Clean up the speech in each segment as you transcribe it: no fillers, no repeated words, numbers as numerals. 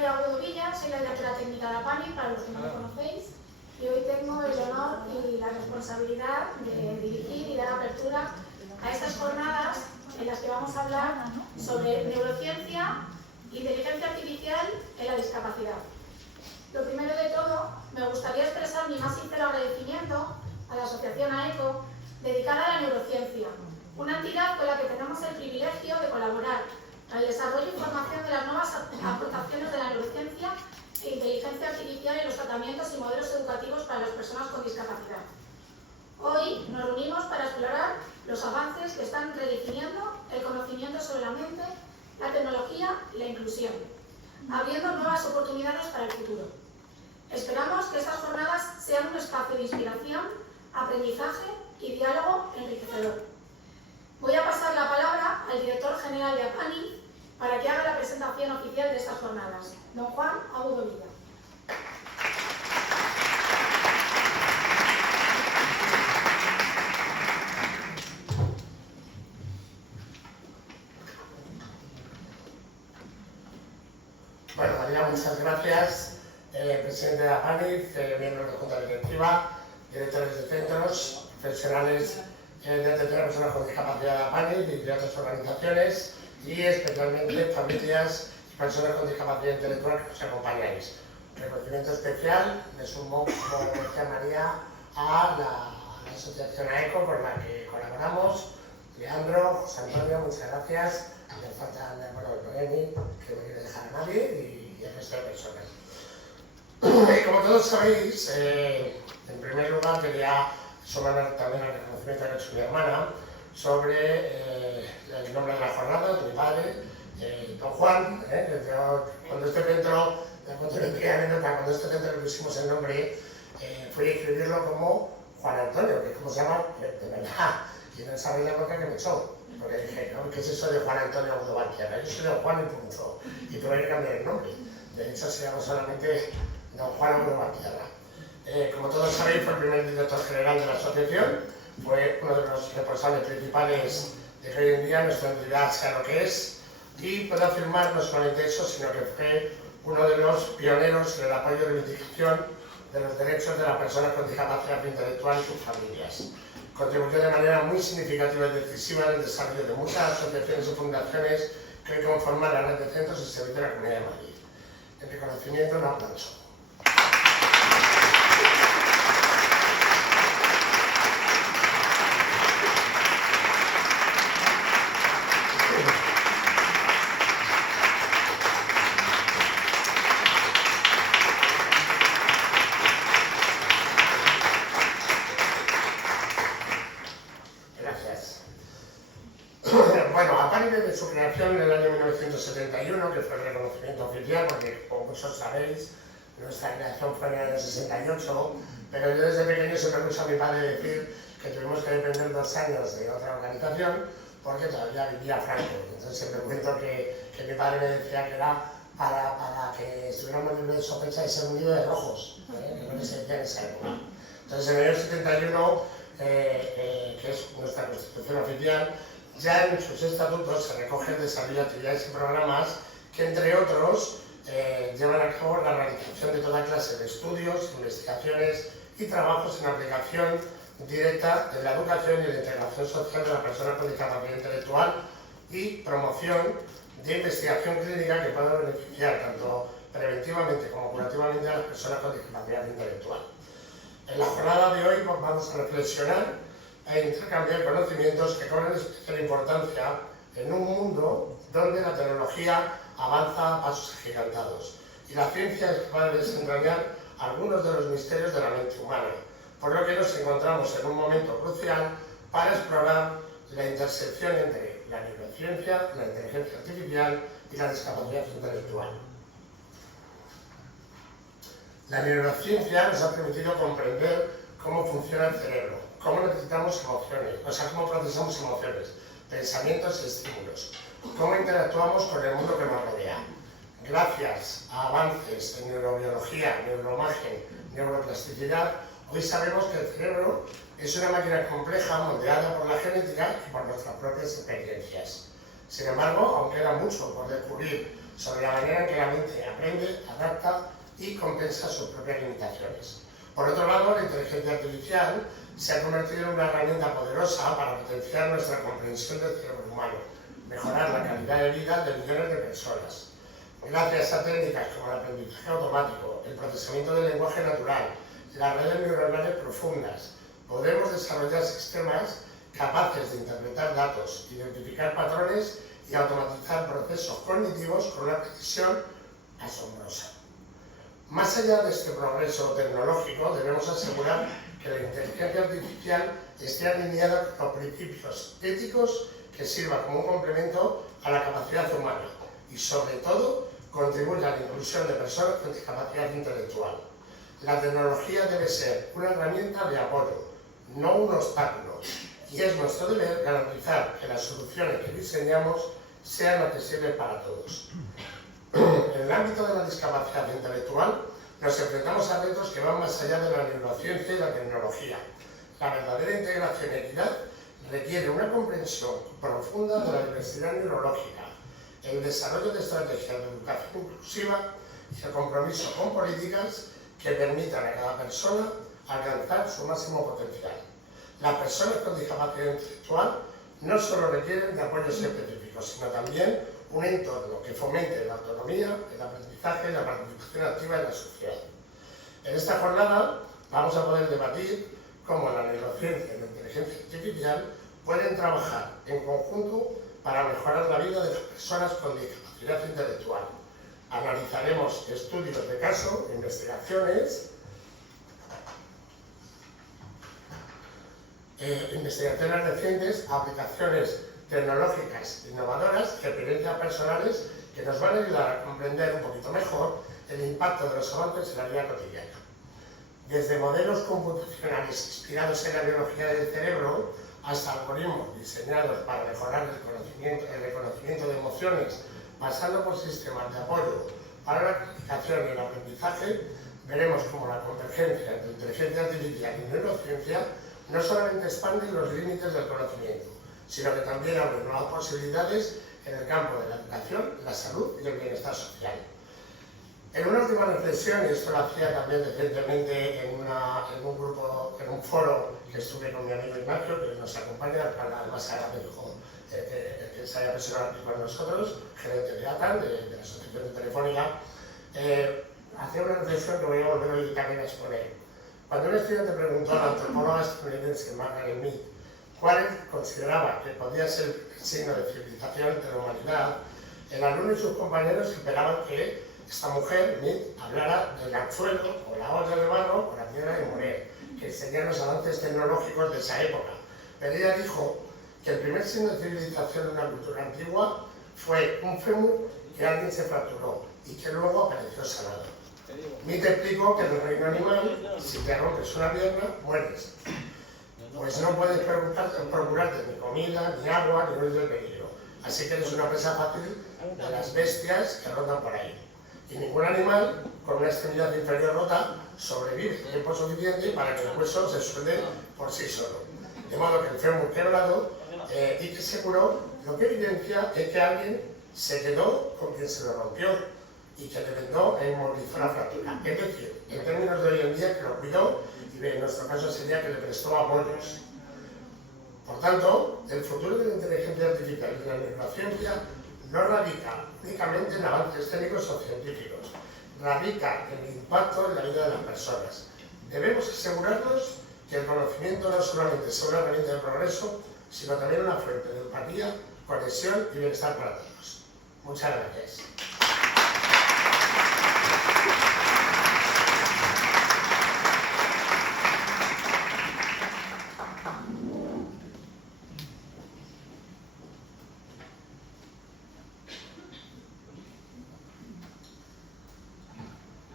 María Agudo Villa, soy la directora técnica de APANI, para los que no me conocéis, y hoy tengo el honor y la responsabilidad de dirigir y dar apertura a estas jornadas en las que vamos a hablar sobre neurociencia, inteligencia artificial en la discapacidad. Lo primero de todo, me gustaría expresar mi más sincero agradecimiento a la Asociación AECO, dedicada a la neurociencia, una entidad con la que tenemos el privilegio de colaborar en el desarrollo y formación de las nuevas aportaciones de la neurociencia e inteligencia artificial en los tratamientos y modelos educativos para las personas con discapacidad. Hoy nos reunimos para explorar los avances que están redefiniendo el conocimiento sobre la mente, la tecnología y la inclusión, abriendo nuevas oportunidades para el futuro. Esperamos que estas jornadas sean un espacio de inspiración, aprendizaje y diálogo enriquecedor. Voy a pasar la palabra al director general de APANI para que haga la presentación oficial de estas jornadas, don Juan Agudo Villa. Bueno, María, muchas gracias. Presidente de APANI, miembros de la Junta Directiva, directores de centros, profesionales de atención a personas con discapacidad de APANI y de otras organizaciones, y especialmente familias y personas con discapacidad intelectual que nos acompañáis. Reconocimiento especial me sumo, como decía María, a la Asociación AECO con la que colaboramos. Leandro, José Antonio, muchas gracias. Me falta Noemi, que no quiere dejar a nadie, y el resto de personas. Como todos sabéis, en primer lugar quería sumar también al reconocimiento que ha hecho mi hermana sobre el nombre de la jornada, de mi padre, don Juan. Cuando este centro le pusimos el nombre, fui a escribirlo como Juan Antonio, que es como se llama de verdad, y no sabía la boca que me echó, porque dije, ¿no? ¿Qué es eso de Juan Antonio Agudo Villa? Yo soy don Juan y punto, y tuve que cambiar el nombre. De hecho, se llama solamente don Juan Agudo Villa. Como todos sabéis, fue el primer director general de la asociación, fue uno de los responsables principales de que hoy en día nuestra entidad sea lo que es, y puedo afirmar no solamente eso, sino que fue uno de los pioneros en el apoyo y reivindicación de los derechos de las personas con discapacidad intelectual y sus familias. Contribuyó de manera muy significativa y decisiva en el desarrollo de muchas asociaciones y fundaciones que hoy conforman la red de centros y servicios de la Comunidad de Madrid. En reconocimiento, un aplauso. De su creación en el año 1971, que fue el reconocimiento oficial, porque como muchos sabéis, nuestra creación fue en el año 68, pero yo desde pequeño siempre escucho a mi padre decir que tuvimos que depender 2 años de otra organización porque todavía vivía Franco. Entonces siempre cuento que mi padre me decía que era para que estuviéramos libres de sospecha de ser unidos de rojos, que es lo que se decía en esa época. Entonces en el año 71, que es nuestra constitución oficial, ya en sus estatutos se recoge el desarrollo de actividades y programas que, entre otros, llevan a cabo la realización de toda clase de estudios, investigaciones y trabajos en aplicación directa de la educación y la integración social de las personas con discapacidad intelectual y promoción de investigación clínica que pueda beneficiar tanto preventivamente como curativamente a las personas con discapacidad intelectual. En la jornada de hoy vamos a reflexionar e intercambiar conocimientos que cobran especial importancia en un mundo donde la tecnología avanza a pasos agigantados y la ciencia es capaz de desentrañar algunos de los misterios de la mente humana, por lo que nos encontramos en un momento crucial para explorar la intersección entre la neurociencia, la inteligencia artificial y la discapacidad intelectual. La neurociencia nos ha permitido comprender cómo funciona el cerebro, cómo necesitamos emociones, cómo procesamos emociones, pensamientos y estímulos, cómo interactuamos con el mundo que nos rodea. Gracias a avances en neurobiología, neuroimagen, neuroplasticidad, hoy sabemos que el cerebro es una máquina compleja moldeada por la genética y por nuestras propias experiencias. Sin embargo, aún queda mucho por descubrir sobre la manera en que la mente aprende, adapta y compensa sus propias limitaciones. Por otro lado, la inteligencia artificial se ha convertido en una herramienta poderosa para potenciar nuestra comprensión del cerebro humano, mejorar la calidad de vida de millones de personas. Gracias a técnicas como el aprendizaje automático, el procesamiento del lenguaje natural, las redes neuronales profundas, podemos desarrollar sistemas capaces de interpretar datos, identificar patrones y automatizar procesos cognitivos con una precisión asombrosa. Más allá de este progreso tecnológico, debemos asegurar que la inteligencia artificial esté alineada con los principios éticos que sirva como un complemento a la capacidad humana y, sobre todo, contribuya a la inclusión de personas con discapacidad intelectual. La tecnología debe ser una herramienta de apoyo, no un obstáculo, y es nuestro deber garantizar que las soluciones que diseñamos sean accesibles para todos. En el ámbito de la discapacidad intelectual, nos enfrentamos a retos que van más allá de la neurociencia y la tecnología. La verdadera integración y equidad requiere una comprensión profunda de la diversidad neurológica, el desarrollo de estrategias de educación inclusiva y el compromiso con políticas que permitan a cada persona alcanzar su máximo potencial. Las personas con discapacidad intelectual no solo requieren de apoyos específicos, sino también un entorno que fomente la autonomía, el aprendizaje y la participación activa en la sociedad. En esta jornada vamos a poder debatir cómo la neurociencia y la inteligencia artificial pueden trabajar en conjunto para mejorar la vida de las personas con discapacidad intelectual. Analizaremos estudios de caso, investigaciones recientes, aplicaciones tecnológicas innovadoras, experiencias personales que nos van a ayudar a comprender un poquito mejor el impacto de los avances en la vida cotidiana. Desde modelos computacionales inspirados en la biología del cerebro hasta algoritmos diseñados para mejorar el reconocimiento de emociones, pasando por sistemas de apoyo para la comunicación y el aprendizaje, veremos cómo la convergencia entre inteligencia artificial y neurociencia no solamente expande los límites del conocimiento, sino que también abre nuevas posibilidades en el campo de la educación, la salud y el bienestar social. En una última reflexión, y esto lo hacía también recientemente en un foro que estuve con mi amigo Ignacio, que nos acompaña, además agradezco que se haya personado aquí con nosotros, gerente de ATAN, de la Asociación de Telefónica, hacía una reflexión que voy a volver hoy también a exponer. Cuando un estudiante preguntó a la antropóloga estadounidense Margaret Mead cuál consideraba que podía ser el signo de civilización de la humanidad, el alumno y sus compañeros esperaban que esta mujer, Mead, hablara del anzuelo o la olla de barro o la piedra de moler, que enseñan los avances tecnológicos de esa época. Pero ella dijo que el primer signo de civilización de una cultura antigua fue un fémur que alguien se fracturó y que luego apareció sanado. Mead explicó que en el reino animal, si te rompes una pierna, mueres. Pues no puedes procurarte ni comida, ni agua, ni huir del peligro. Así que eres una presa fácil de las bestias que rondan por ahí. Y ningún animal con una extremidad inferior rota sobrevive tiempo suficiente para que el hueso se suelte por sí solo. De modo que el fémur quebrado y que se curó, lo que evidencia es que alguien se quedó con quien se lo rompió y que le vendó e inmovilizó la fractura. Es decir, en términos de hoy en día, que lo cuidó y en nuestro caso sería que le prestó apoyos. Por tanto, el futuro de la inteligencia artificial y de la neurociencia no radica únicamente en avances técnicos o científicos, radica en el impacto en la vida de las personas. Debemos asegurarnos que el conocimiento no solamente sea una herramienta de progreso, sino también una fuente de empatía, cohesión y bienestar para todos. Muchas gracias.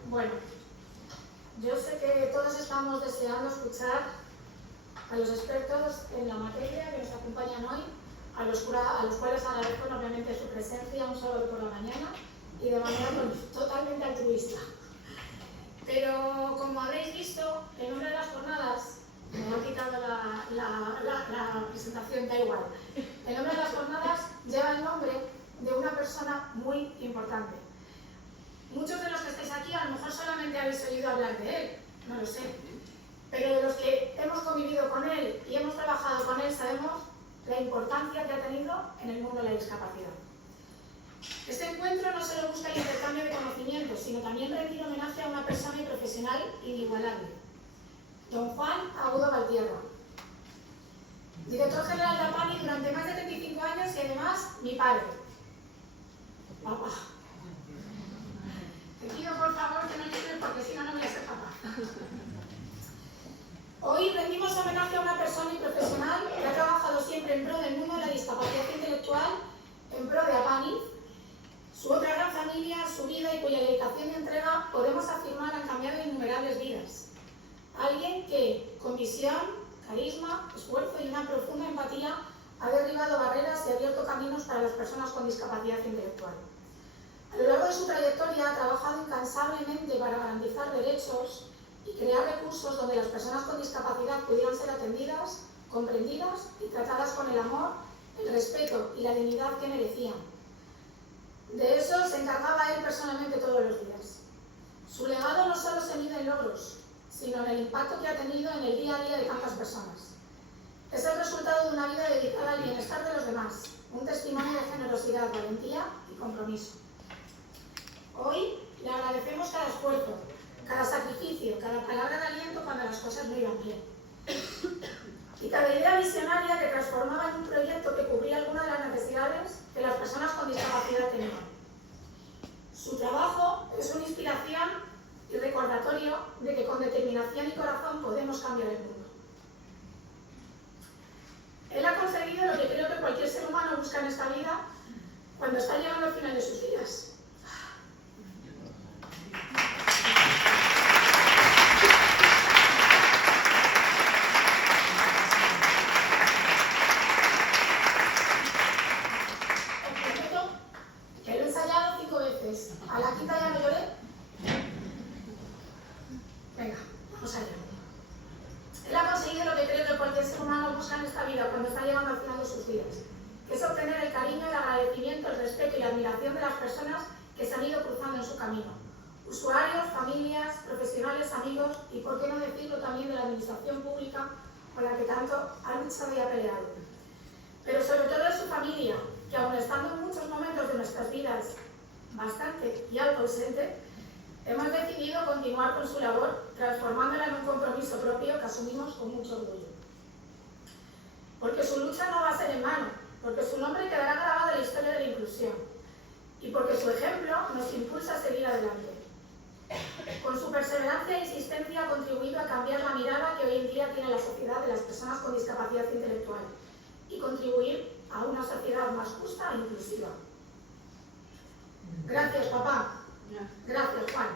Bueno, yo sé que todos estamos deseando escuchar a los expertos en la materia que nos acompañan hoy, a los cuales agradezco enormemente su presencia un sábado por la mañana y de manera totalmente altruista. Pero como habréis visto, el nombre de las jornadas, me ha quitado la presentación, da igual. El nombre de las jornadas lleva el nombre de una persona muy importante. Muchos de los que estáis aquí a lo mejor solamente habéis oído hablar de él, no lo sé, pero de los que hemos convivido con él y hemos trabajado con él sabemos la importancia que ha tenido en el mundo de la discapacidad. Este encuentro no solo busca el intercambio de conocimientos, sino también rendir homenaje a una persona y profesional inigualable, don Juan Agudo Valtierra, director general de APANIF durante más de 35 años y además mi padre. Papá. Te pido por favor que no llores porque si no, no voy a ser papá. Hoy rendimos homenaje a una persona y profesional que ha trabajado siempre en pro del mundo de la discapacidad intelectual, en pro de APANIF, su otra gran familia, su vida y cuya dedicación y entrega podemos afirmar han cambiado innumerables vidas. Alguien que, con visión, carisma, esfuerzo y una profunda empatía, ha derribado barreras y abierto caminos para las personas con discapacidad intelectual. A lo largo de su trayectoria ha trabajado incansablemente para garantizar derechos y crear recursos donde las personas con discapacidad pudieran ser atendidas, comprendidas y tratadas con el amor, el respeto y la dignidad que merecían. De eso se encargaba él personalmente todos los días. Su legado no solo se mide en logros, sino en el impacto que ha tenido en el día a día de tantas personas. Es el resultado de una vida dedicada al bienestar de los demás, un testimonio de generosidad, valentía y compromiso. Hoy le agradecemos cada esfuerzo, cada sacrificio, cada palabra de aliento cuando las cosas no iban bien. Y cada idea visionaria que transformaba en un proyecto que cubría alguna de las necesidades que las personas con discapacidad tenían. Su trabajo es una inspiración y recordatorio de que con determinación y corazón podemos cambiar el mundo. Él ha conseguido lo que creo que cualquier ser humano busca en esta vida cuando está llegando al final de sus días. A la quinta ya no lloré. Venga, vamos allá. Él ha conseguido lo que creo que cualquier ser humano busca en esta vida cuando está llegando al final de sus días, que es obtener el cariño, el agradecimiento, el respeto y la admiración de las personas que se han ido cruzando en su camino. Usuarios, familias, profesionales, amigos y, por qué no decirlo, también de la administración pública con la que tanto ha luchado y ha peleado. Pero sobre todo de su familia, que aun estando en muchos momentos de nuestras vidas bastante y algo ausente, hemos decidido continuar con su labor, transformándola en un compromiso propio que asumimos con mucho orgullo. Porque su lucha no va a ser en vano, porque su nombre quedará grabado en la historia de la inclusión y porque su ejemplo nos impulsa a seguir adelante. Con su perseverancia e insistencia ha contribuido a cambiar la mirada que hoy en día tiene la sociedad de las personas con discapacidad intelectual y contribuir a una sociedad más justa e inclusiva. Gracias, papá. Gracias, Juan.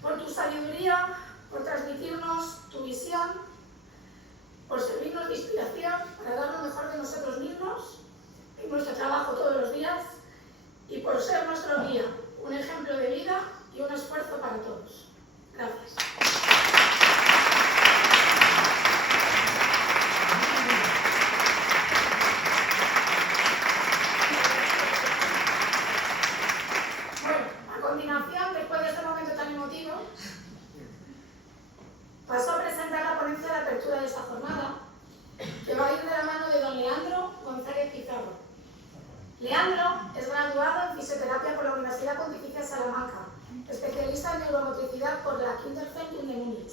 Por tu sabiduría, por transmitirnos tu visión, por servirnos de inspiración para dar lo mejor de nosotros mismos en nuestro trabajo todos los días y por ser nuestro guía, un ejemplo de vida y un esfuerzo para todos. Gracias. Paso a presentar la ponencia de apertura de esta jornada, que va a ir de la mano de don Leandro González Pizarro. Leandro es graduado en fisioterapia por la Universidad Pontificia de Salamanca, especialista en neuromotricidad por la Kinderzentrum de Múnich,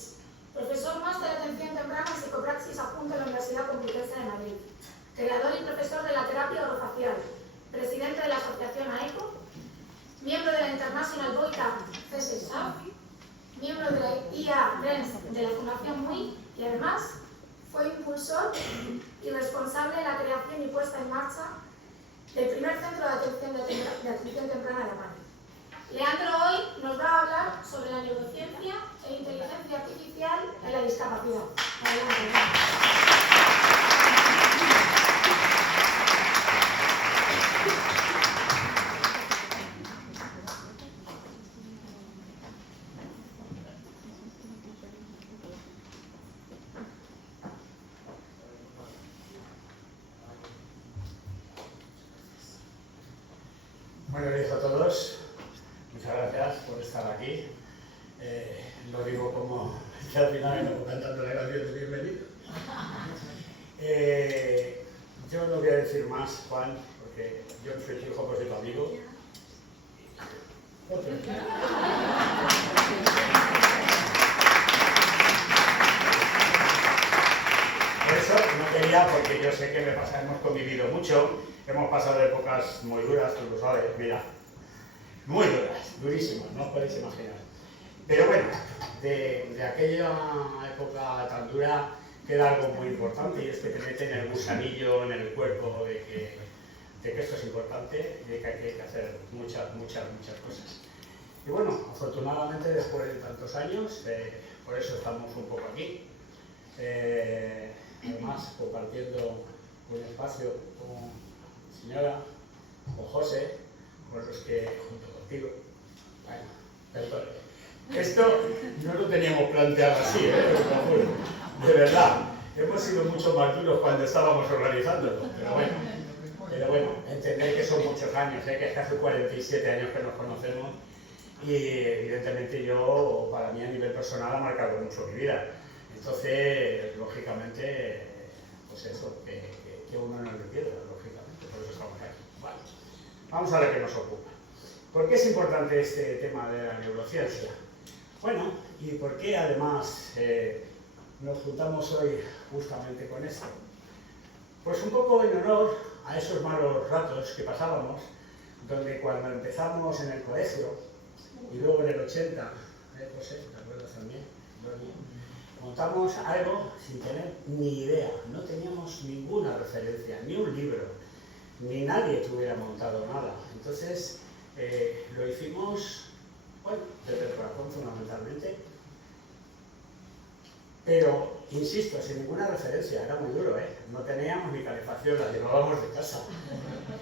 profesor máster de atención temprana en psicopraxis adjunto a la Universidad Complutense de Madrid, creador y profesor de la terapia orofacial, presidente de la asociación AECO, miembro de la International Boy Camp CSSA, miembro de la IA Friends de la Fundación MUI y además fue impulsor y responsable de la creación y puesta en marcha del primer centro de atención temprana de APANIF. Leandro hoy nos va a hablar sobre la neurociencia e inteligencia artificial en la discapacidad. Adelante. Buenos días a todos. Muchas gracias por estar aquí. Lo digo como que al final me cantando la canción de bienvenido. Yo no voy a decir más, Juan, porque yo no soy tu hijo, pues soy tu amigo. Otro. Por eso no quería, porque yo sé que hemos convivido mucho, hemos pasado épocas muy duras, tú lo sabes, mira, muy duras, durísimas, no os podéis imaginar. Pero bueno, de aquella época tan dura queda algo muy importante, y es que te meten el gusanillo en el cuerpo de que esto es importante y de que hay que hacer muchas cosas. Y bueno, afortunadamente después de tantos años, por eso estamos un poco aquí. Además, compartiendo un espacio con señora, con José, con los que, junto contigo, bueno, perdón. Esto no lo teníamos planteado así, de verdad. Hemos sido mucho más duros cuando estábamos organizándolo, pero bueno, entender que son muchos años, que es casi 47 años que nos conocemos, y evidentemente yo, para mí a nivel personal, ha marcado mucho mi vida. Entonces, lógicamente, pues eso, que uno no le pierda, lógicamente, por eso estamos aquí. Vale. Vamos a ver qué nos ocupa. ¿Por qué es importante este tema de la neurociencia? Bueno, y por qué además nos juntamos hoy justamente con esto. Pues un poco en honor a esos malos ratos que pasábamos, donde cuando empezamos en el colegio, y luego en el 80, José, ¿te acuerdas también? Montamos algo sin tener ni idea, no teníamos ninguna referencia, ni un libro, ni nadie que hubiera montado nada. Entonces, lo hicimos, bueno, desde el corazón fundamentalmente, pero, insisto, sin ninguna referencia, era muy duro, no teníamos ni calefacción, la llevábamos de casa.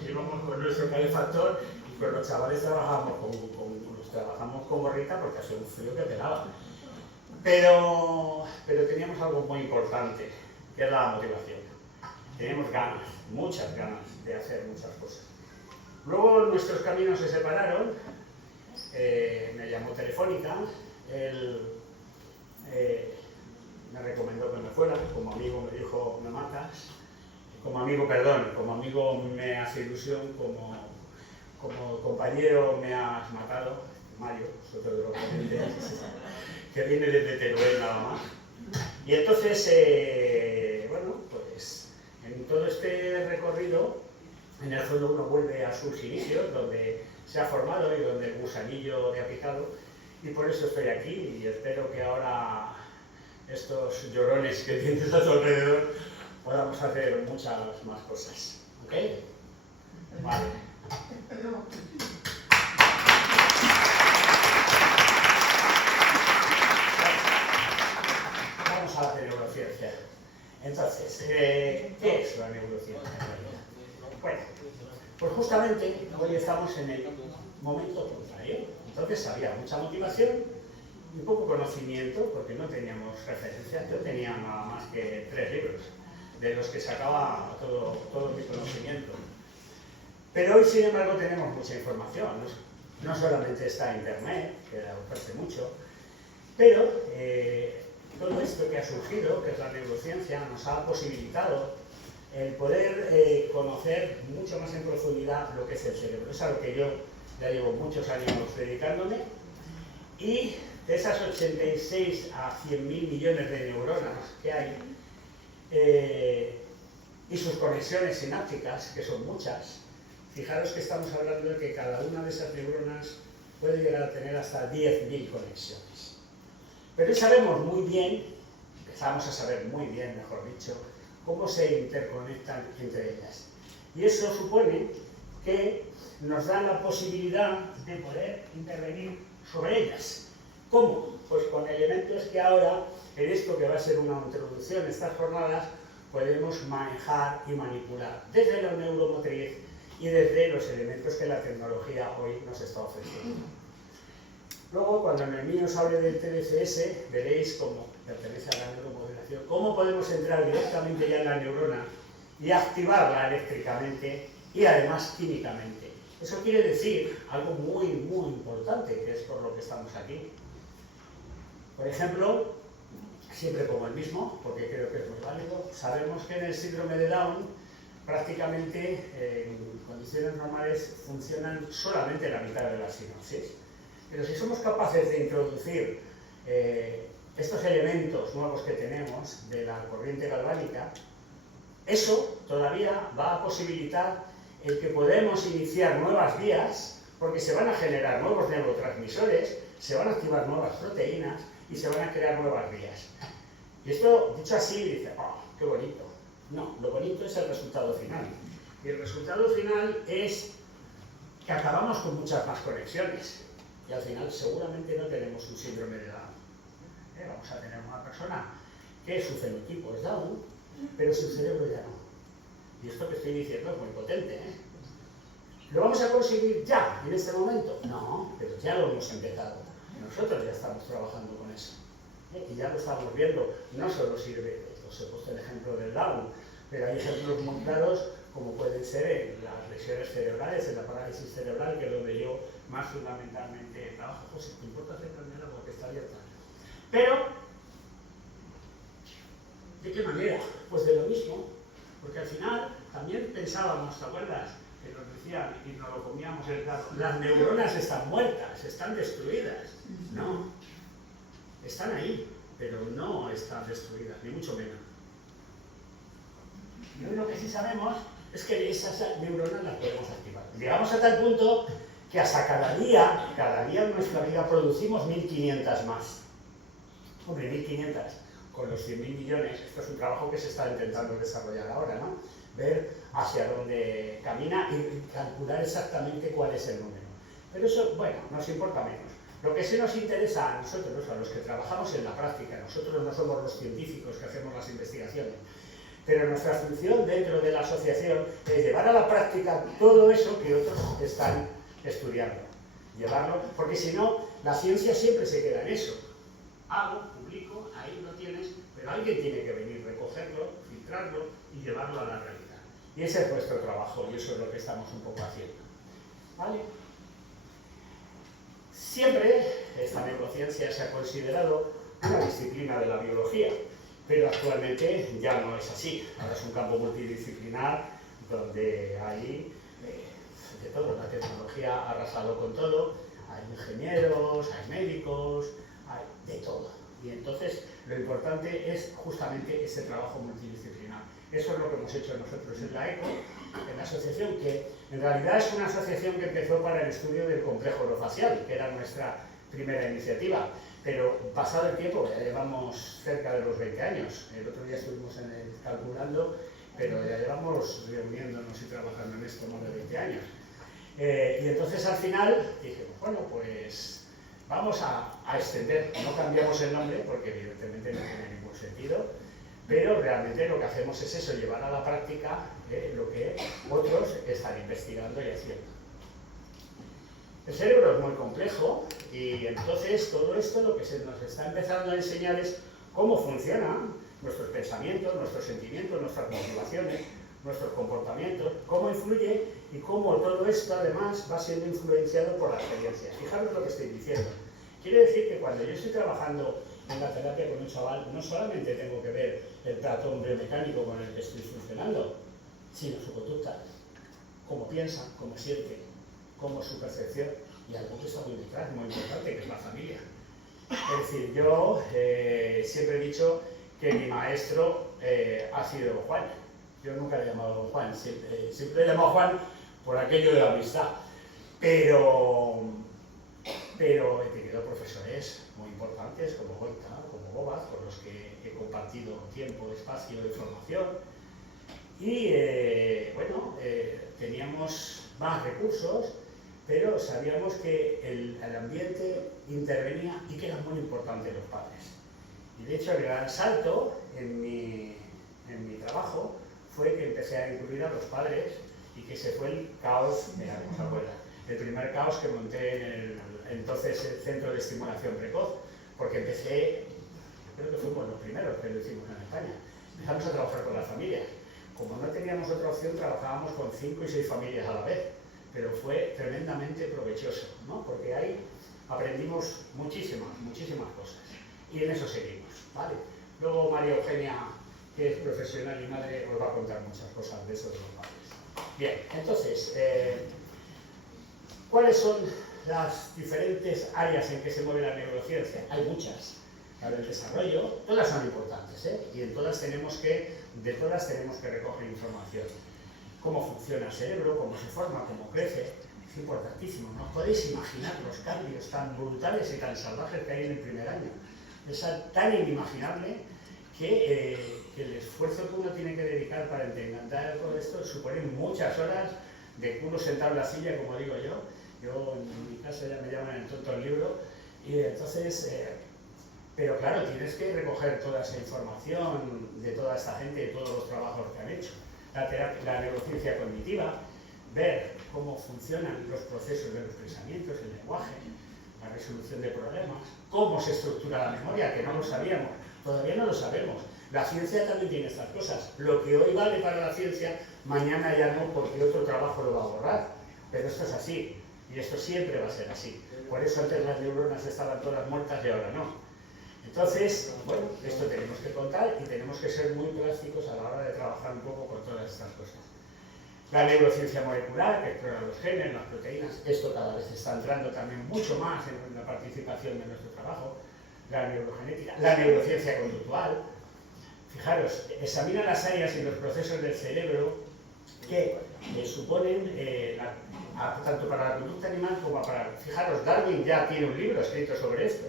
Íbamos con nuestro calefactor y con los chavales trabajamos con gorrita porque hacía un frío que pelaba. Pero teníamos algo muy importante, que es la motivación. Teníamos ganas, muchas ganas de hacer muchas cosas. Luego nuestros caminos se separaron, me llamó Telefónica, él me recomendó que me fuera, como amigo me dijo, me matas, como amigo me hace ilusión, como compañero me has matado, Mario, es otro de los ponentes, que viene desde Teruel nada más. Y entonces, bueno, pues en todo este recorrido, en el fondo uno vuelve a sus inicios, donde se ha formado y donde el gusanillo le ha picado, y por eso estoy aquí, y espero que ahora estos llorones que tienes a tu alrededor podamos hacer muchas más cosas. ¿Ok? Vale. Vamos a la neurociencia. Entonces, ¿qué es la neurociencia? Bueno, pues justamente hoy estamos en el momento contrario. Entonces había mucha motivación y poco conocimiento, porque no teníamos referencias. Yo tenía nada más que 3 libros, de los que sacaba todo mi conocimiento. Pero hoy, sin embargo, tenemos mucha información. No solamente está Internet, que ofrece mucho, pero todo esto que ha surgido, que es la neurociencia, nos ha posibilitado el poder conocer mucho más en profundidad lo que es el cerebro. Es a lo que yo ya llevo muchos años dedicándome, y de esas 86 a 100.000 millones de neuronas que hay, y sus conexiones sinápticas, que son muchas, fijaros que estamos hablando de que cada una de esas neuronas puede llegar a tener hasta 10.000 conexiones. Pero hoy sabemos muy bien, empezamos a saber muy bien, mejor dicho, cómo se interconectan entre ellas. Y eso supone que nos da la posibilidad de poder intervenir sobre ellas. ¿Cómo? Pues con elementos que ahora, en esto que va a ser una introducción en estas jornadas, podemos manejar y manipular desde la neuromotriz y desde los elementos que la tecnología hoy nos está ofreciendo. Luego, cuando en el mío os hable del TDCS, veréis cómo pertenece a la neuromodulación, cómo podemos entrar directamente ya en la neurona y activarla eléctricamente y además químicamente. Eso quiere decir algo muy, muy importante, que es por lo que estamos aquí. Por ejemplo, siempre como el mismo, porque creo que es muy válido, sabemos que en el síndrome de Down prácticamente en condiciones normales funcionan solamente la mitad de la sinapsis. Pero si somos capaces de introducir estos elementos nuevos que tenemos de la corriente galvánica, eso todavía va a posibilitar el que podemos iniciar nuevas vías, porque se van a generar nuevos neurotransmisores, se van a activar nuevas proteínas y se van a crear nuevas vías. Y esto, dicho así, dice, ¡oh, qué bonito! No, lo bonito es el resultado final. Y el resultado final es que acabamos con muchas más conexiones. Y al final seguramente no tenemos un síndrome de Down. Vamos a tener una persona que su fenotipo es Down, pero su cerebro ya no. Y esto que estoy diciendo es muy potente, ¿eh? ¿Lo vamos a conseguir ya, en este momento? No, pero ya lo hemos empezado. Nosotros ya estamos trabajando con eso. Y ya lo estamos viendo. No solo sirve, os he puesto el ejemplo del Down, pero hay ejemplos muy claros como pueden ser en las lesiones cerebrales, en la parálisis cerebral, que es donde yo más fundamentalmente trabajo. José, ¿te importa acercarme algo porque está abierta? Pero, ¿de qué manera? Pues de lo mismo, porque al final también pensábamos, ¿te acuerdas? Que nos decían y nos lo comíamos el carro, las neuronas están muertas, están destruidas. No, están ahí, pero no están destruidas, ni mucho menos. Y lo que sí sabemos es que esas neuronas las podemos activar. Llegamos a tal punto que hasta cada día en nuestra vida producimos 1500 más. Hombre, 1500 con los 100.000 millones, esto es un trabajo que se está intentando desarrollar ahora, ¿no? Ver hacia dónde camina y calcular exactamente cuál es el número. Pero eso, bueno, nos importa menos. Lo que sí nos interesa a nosotros, a los que trabajamos en la práctica, nosotros no somos los científicos que hacemos las investigaciones, pero nuestra función dentro de la asociación es llevar a la práctica todo eso que otros están estudiando. Llevarlo, porque si no, la ciencia siempre se queda en eso. Hago, publico, ahí lo tienes, pero alguien tiene que venir, recogerlo, filtrarlo y llevarlo a la realidad. Y ese es nuestro trabajo y eso es lo que estamos un poco haciendo. ¿Vale? Siempre esta neurociencia se ha considerado una disciplina de la biología, pero actualmente ya no es así. Ahora es un campo multidisciplinar donde hay de todo. La tecnología ha arrasado con todo. Hay ingenieros, hay médicos, hay de todo. Y entonces lo importante es justamente ese trabajo multidisciplinar. Eso es lo que hemos hecho nosotros en la ECO, en la asociación, que en realidad es una asociación que empezó para el estudio del complejo orofacial, que era nuestra primera iniciativa. Pero pasado el tiempo, ya llevamos cerca de los 20 años. El otro día estuvimos calculando, pero ya llevamos reuniéndonos y trabajando en esto más de 20 años. Y entonces al final dijimos, bueno, pues vamos a extender. No cambiamos el nombre porque evidentemente no tiene ningún sentido, pero realmente lo que hacemos es eso, llevar a la práctica lo que otros están investigando y haciendo. El cerebro es muy complejo y entonces todo esto lo que se nos está empezando a enseñar es cómo funcionan nuestros pensamientos, nuestros sentimientos, nuestras motivaciones, nuestros comportamientos, cómo influye y cómo todo esto además va siendo influenciado por la experiencia. Fijaros lo que estoy diciendo. Quiere decir que cuando yo estoy trabajando en la terapia con un chaval, no solamente tengo que ver el patrón biomecánico con el que estoy funcionando, sino su conducta, cómo piensa, cómo siente, cómo es su percepción y algo que está muy detrás, muy importante, que es la familia. Es decir, yo siempre he dicho que mi maestro ha sido Juan. Yo nunca le he llamado Don Juan, siempre he llamado Juan por aquello de la amistad. Pero he tenido profesores muy importantes como Goita, como Bobaz, con los que he compartido tiempo, espacio y formación. Y bueno, teníamos más recursos, pero sabíamos que el ambiente intervenía y que eran muy importantes los padres. Y de hecho el gran salto en mi trabajo fue que empecé a incluir a los padres y que se fue el caos, mira, ¿cómo se acuerda? El primer caos que monté en entonces el Centro de Estimulación Precoz, porque empecé, creo que fuimos los primeros que lo hicimos en España, empezamos a trabajar con las familias. Como no teníamos otra opción, trabajábamos con 5 y 6 familias a la vez. pero fue tremendamente provechoso, ¿no? Porque ahí aprendimos muchísimas cosas y en eso seguimos, ¿vale? Luego María Eugenia, que es profesional y madre, os va a contar muchas cosas de eso de los padres. Bien, entonces, ¿cuáles son las diferentes áreas en que se mueve la neurociencia? Hay muchas. La del desarrollo, todas son importantes, ¿eh? Y en todas de todas tenemos que recoger información. Cómo funciona el cerebro, cómo se forma, cómo crece, es importantísimo. No os podéis imaginar los cambios tan brutales y tan salvajes que hay en el primer año. Es tan inimaginable que el esfuerzo que uno tiene que dedicar para entender todo esto supone muchas horas de culo sentado en la silla, como digo yo. Yo en mi casa ya me llaman el tonto del libro, y entonces... pero claro, tienes que recoger toda esa información de toda esta gente, de todos los trabajos que han hecho. La neurociencia cognitiva, ver cómo funcionan los procesos de los pensamientos, el lenguaje, la resolución de problemas, cómo se estructura la memoria, que no lo sabíamos, todavía no lo sabemos. La ciencia también tiene estas cosas. Lo que hoy vale para la ciencia, mañana ya no, porque otro trabajo lo va a borrar. Pero esto es así, y esto siempre va a ser así. Por eso antes las neuronas estaban todas muertas y ahora no. Entonces, bueno, esto tenemos que contar y tenemos que ser muy plásticos a la hora de trabajar un poco con todas estas cosas. La neurociencia molecular, que explora los genes, las proteínas, esto cada vez está entrando también mucho más en la participación de nuestro trabajo. La neurogenética, la neurociencia conductual. Fijaros, examina las áreas y los procesos del cerebro que suponen, tanto para la conducta animal como para... Fijaros, Darwin ya tiene un libro escrito sobre esto.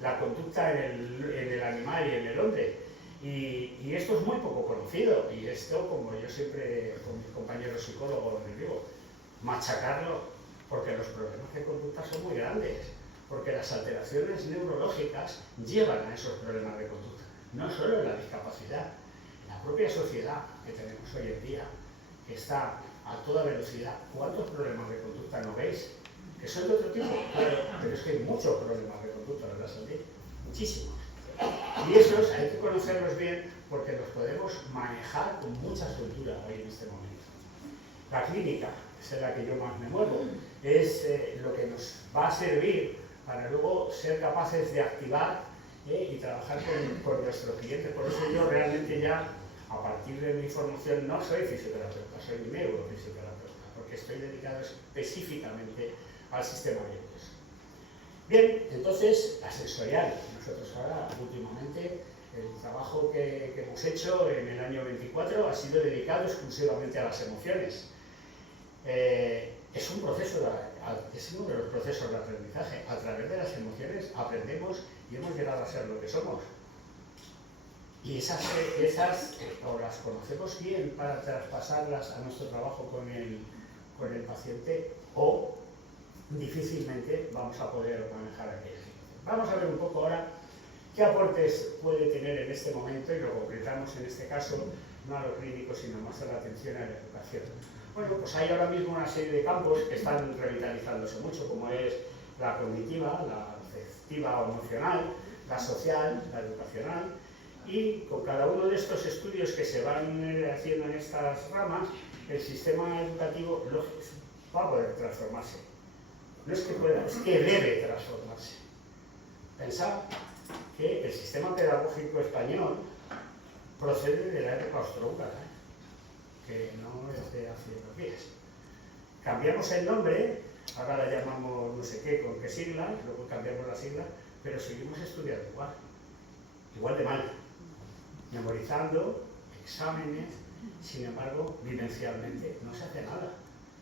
La conducta en el animal y en el hombre. Y esto es muy poco conocido. Y esto, como yo siempre con mis compañeros psicólogos les digo, machacarlo, porque los problemas de conducta son muy grandes. Porque las alteraciones neurológicas llevan a esos problemas de conducta. No solo en la discapacidad, en la propia sociedad que tenemos hoy en día, que está a toda velocidad. ¿Cuántos problemas de conducta no veis? Que son de otro tipo, pero es que hay muchos problemas de conducta, ¿verdad, Sandy? Muchísimos. Y esos hay que conocerlos bien porque los podemos manejar con mucha soltura hoy en este momento. La clínica, que es en la que yo más me muevo, es lo que nos va a servir para luego ser capaces de activar y trabajar con nuestros clientes. Por eso yo realmente ya, a partir de mi formación, no soy fisioterapeuta, soy neurofisioterapeuta, porque estoy dedicado específicamente al sistema nervioso. Bien, entonces, la sensorial. Nosotros ahora, últimamente, el trabajo que hemos hecho en el año 24 ha sido dedicado exclusivamente a las emociones. Es un proceso, es uno de los procesos de aprendizaje. A través de las emociones aprendemos y hemos llegado a ser lo que somos. Y esas o las conocemos bien para traspasarlas a nuestro trabajo con el paciente, o difícilmente vamos a poder manejar aquella situación. Vamos a ver un poco ahora qué aportes puede tener en este momento, y lo concretamos en este caso no a lo clínico, sino más a la atención a la educación. Bueno, pues hay ahora mismo una serie de campos que están revitalizándose mucho, como es la cognitiva, la afectiva o emocional, la social, la educacional, y con cada uno de estos estudios que se van haciendo en estas ramas, el sistema educativo va a poder transformarse. No es que pueda, es que debe transformarse. Pensad que el sistema pedagógico español procede de la época austrohúngara, que no es de hace unos días. Cambiamos el nombre, ahora la llamamos no sé qué, con qué sigla, luego cambiamos la sigla, pero seguimos estudiando igual de mal, memorizando, exámenes, sin embargo, vivencialmente no se hace nada.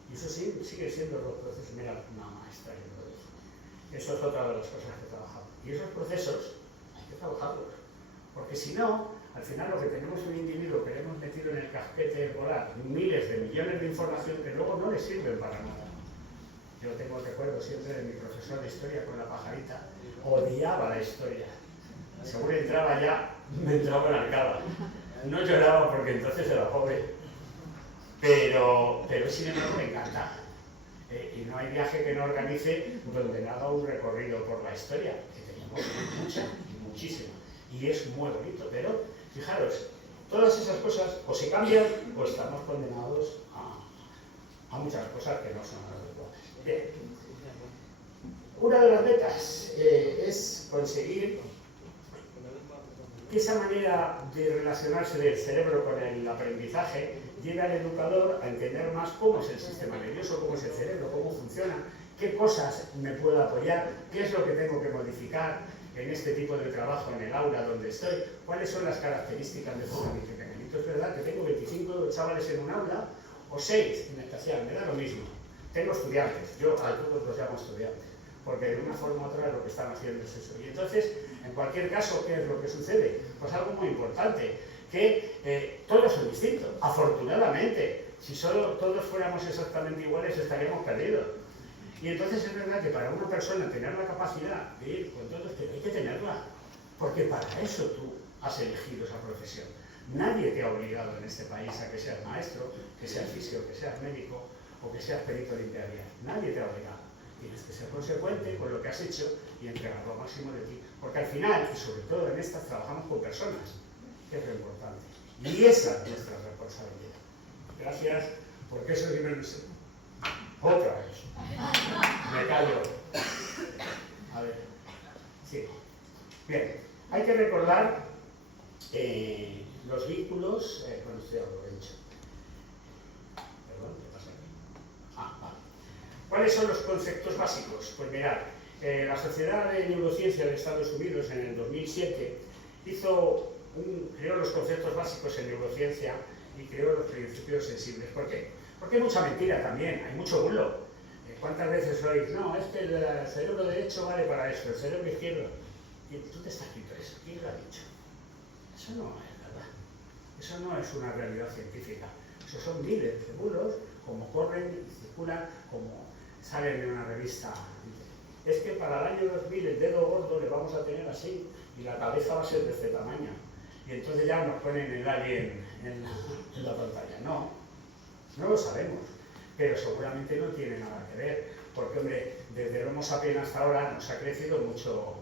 Y eso sí, sigue siendo los procesos. Mira, una maestra que lo dice. Eso es otra de las cosas que trabajamos. Y esos procesos hay que trabajarlos. Porque si no, al final lo que tenemos es un individuo que le hemos metido en el casquete escolar miles de millones de información que luego no le sirven para nada. Yo tengo el recuerdo siempre de mi profesor de historia con la pajarita. Odiaba la historia. Según entraba ya, me entraba en la arcada. No lloraba porque entonces era pobre. Pero sin embargo me encanta. Y no hay viaje que no organice donde no haga un recorrido por la historia, que tenemos mucha y muchísima. Y es muy bonito, pero fijaros, todas esas cosas o se cambian o estamos condenados a muchas cosas que no son adecuadas. Bien. Una de las metas es conseguir que esa manera de relacionarse del cerebro con el aprendizaje lleve al educador a entender más cómo es el sistema nervioso, cómo es el cerebro, cómo funciona, qué cosas me puedo apoyar, qué es lo que tengo que modificar en este tipo de trabajo en el aula donde estoy, cuáles son las características de todo mi pequeñito. Es verdad que tengo 25 chavales en un aula o 6 en especial, me da lo mismo. Tengo estudiantes, yo a todos los llamo estudiantes, porque de una forma u otra lo que están haciendo es eso. Y entonces, en cualquier caso, ¿qué es lo que sucede? Pues algo muy importante, que todos son distintos, afortunadamente. Si solo todos fuéramos exactamente iguales estaríamos perdidos. Y entonces es verdad que para una persona tener la capacidad de ir con todos, hay que tenerla, porque para eso tú has elegido esa profesión. Nadie te ha obligado en este país a que seas maestro, que seas fisio, que seas médico o que seas perito de integridad. Nadie te ha obligado. Tienes que ser consecuente con lo que has hecho y entregar lo máximo de ti. Porque al final, y sobre todo en estas, trabajamos con personas, que es lo importante. Y esa es nuestra responsabilidad. Gracias, porque eso sí me lo sé. Otra vez. Me callo. A ver. Sí. Bien. Hay que recordar los vínculos. Bueno, estoy algo dicho. Perdón, ¿qué pasa aquí? Vale. ¿Cuáles son los conceptos básicos? Pues mirad, la Sociedad de Neurociencia de Estados Unidos en el 2007 creó los conceptos básicos en neurociencia y creó los principios sensibles. ¿Por qué? Porque hay mucha mentira también, hay mucho bulo. ¿Cuántas veces oís? No, es que el cerebro derecho vale para eso, el cerebro izquierdo. ¿Dónde está escrito eso? ¿Quién lo ha dicho? Eso no es verdad. Eso no es una realidad científica. Eso son miles de bulos, como corren y circulan, como salen en una revista. Es que para el año 2000 el dedo gordo le vamos a tener así y la cabeza va a ser de este tamaño. Y entonces ya nos ponen el alien en la pantalla. No, no lo sabemos. Pero seguramente no tiene nada que ver. Porque, hombre, desde el Homo sapiens hasta ahora nos ha crecido mucho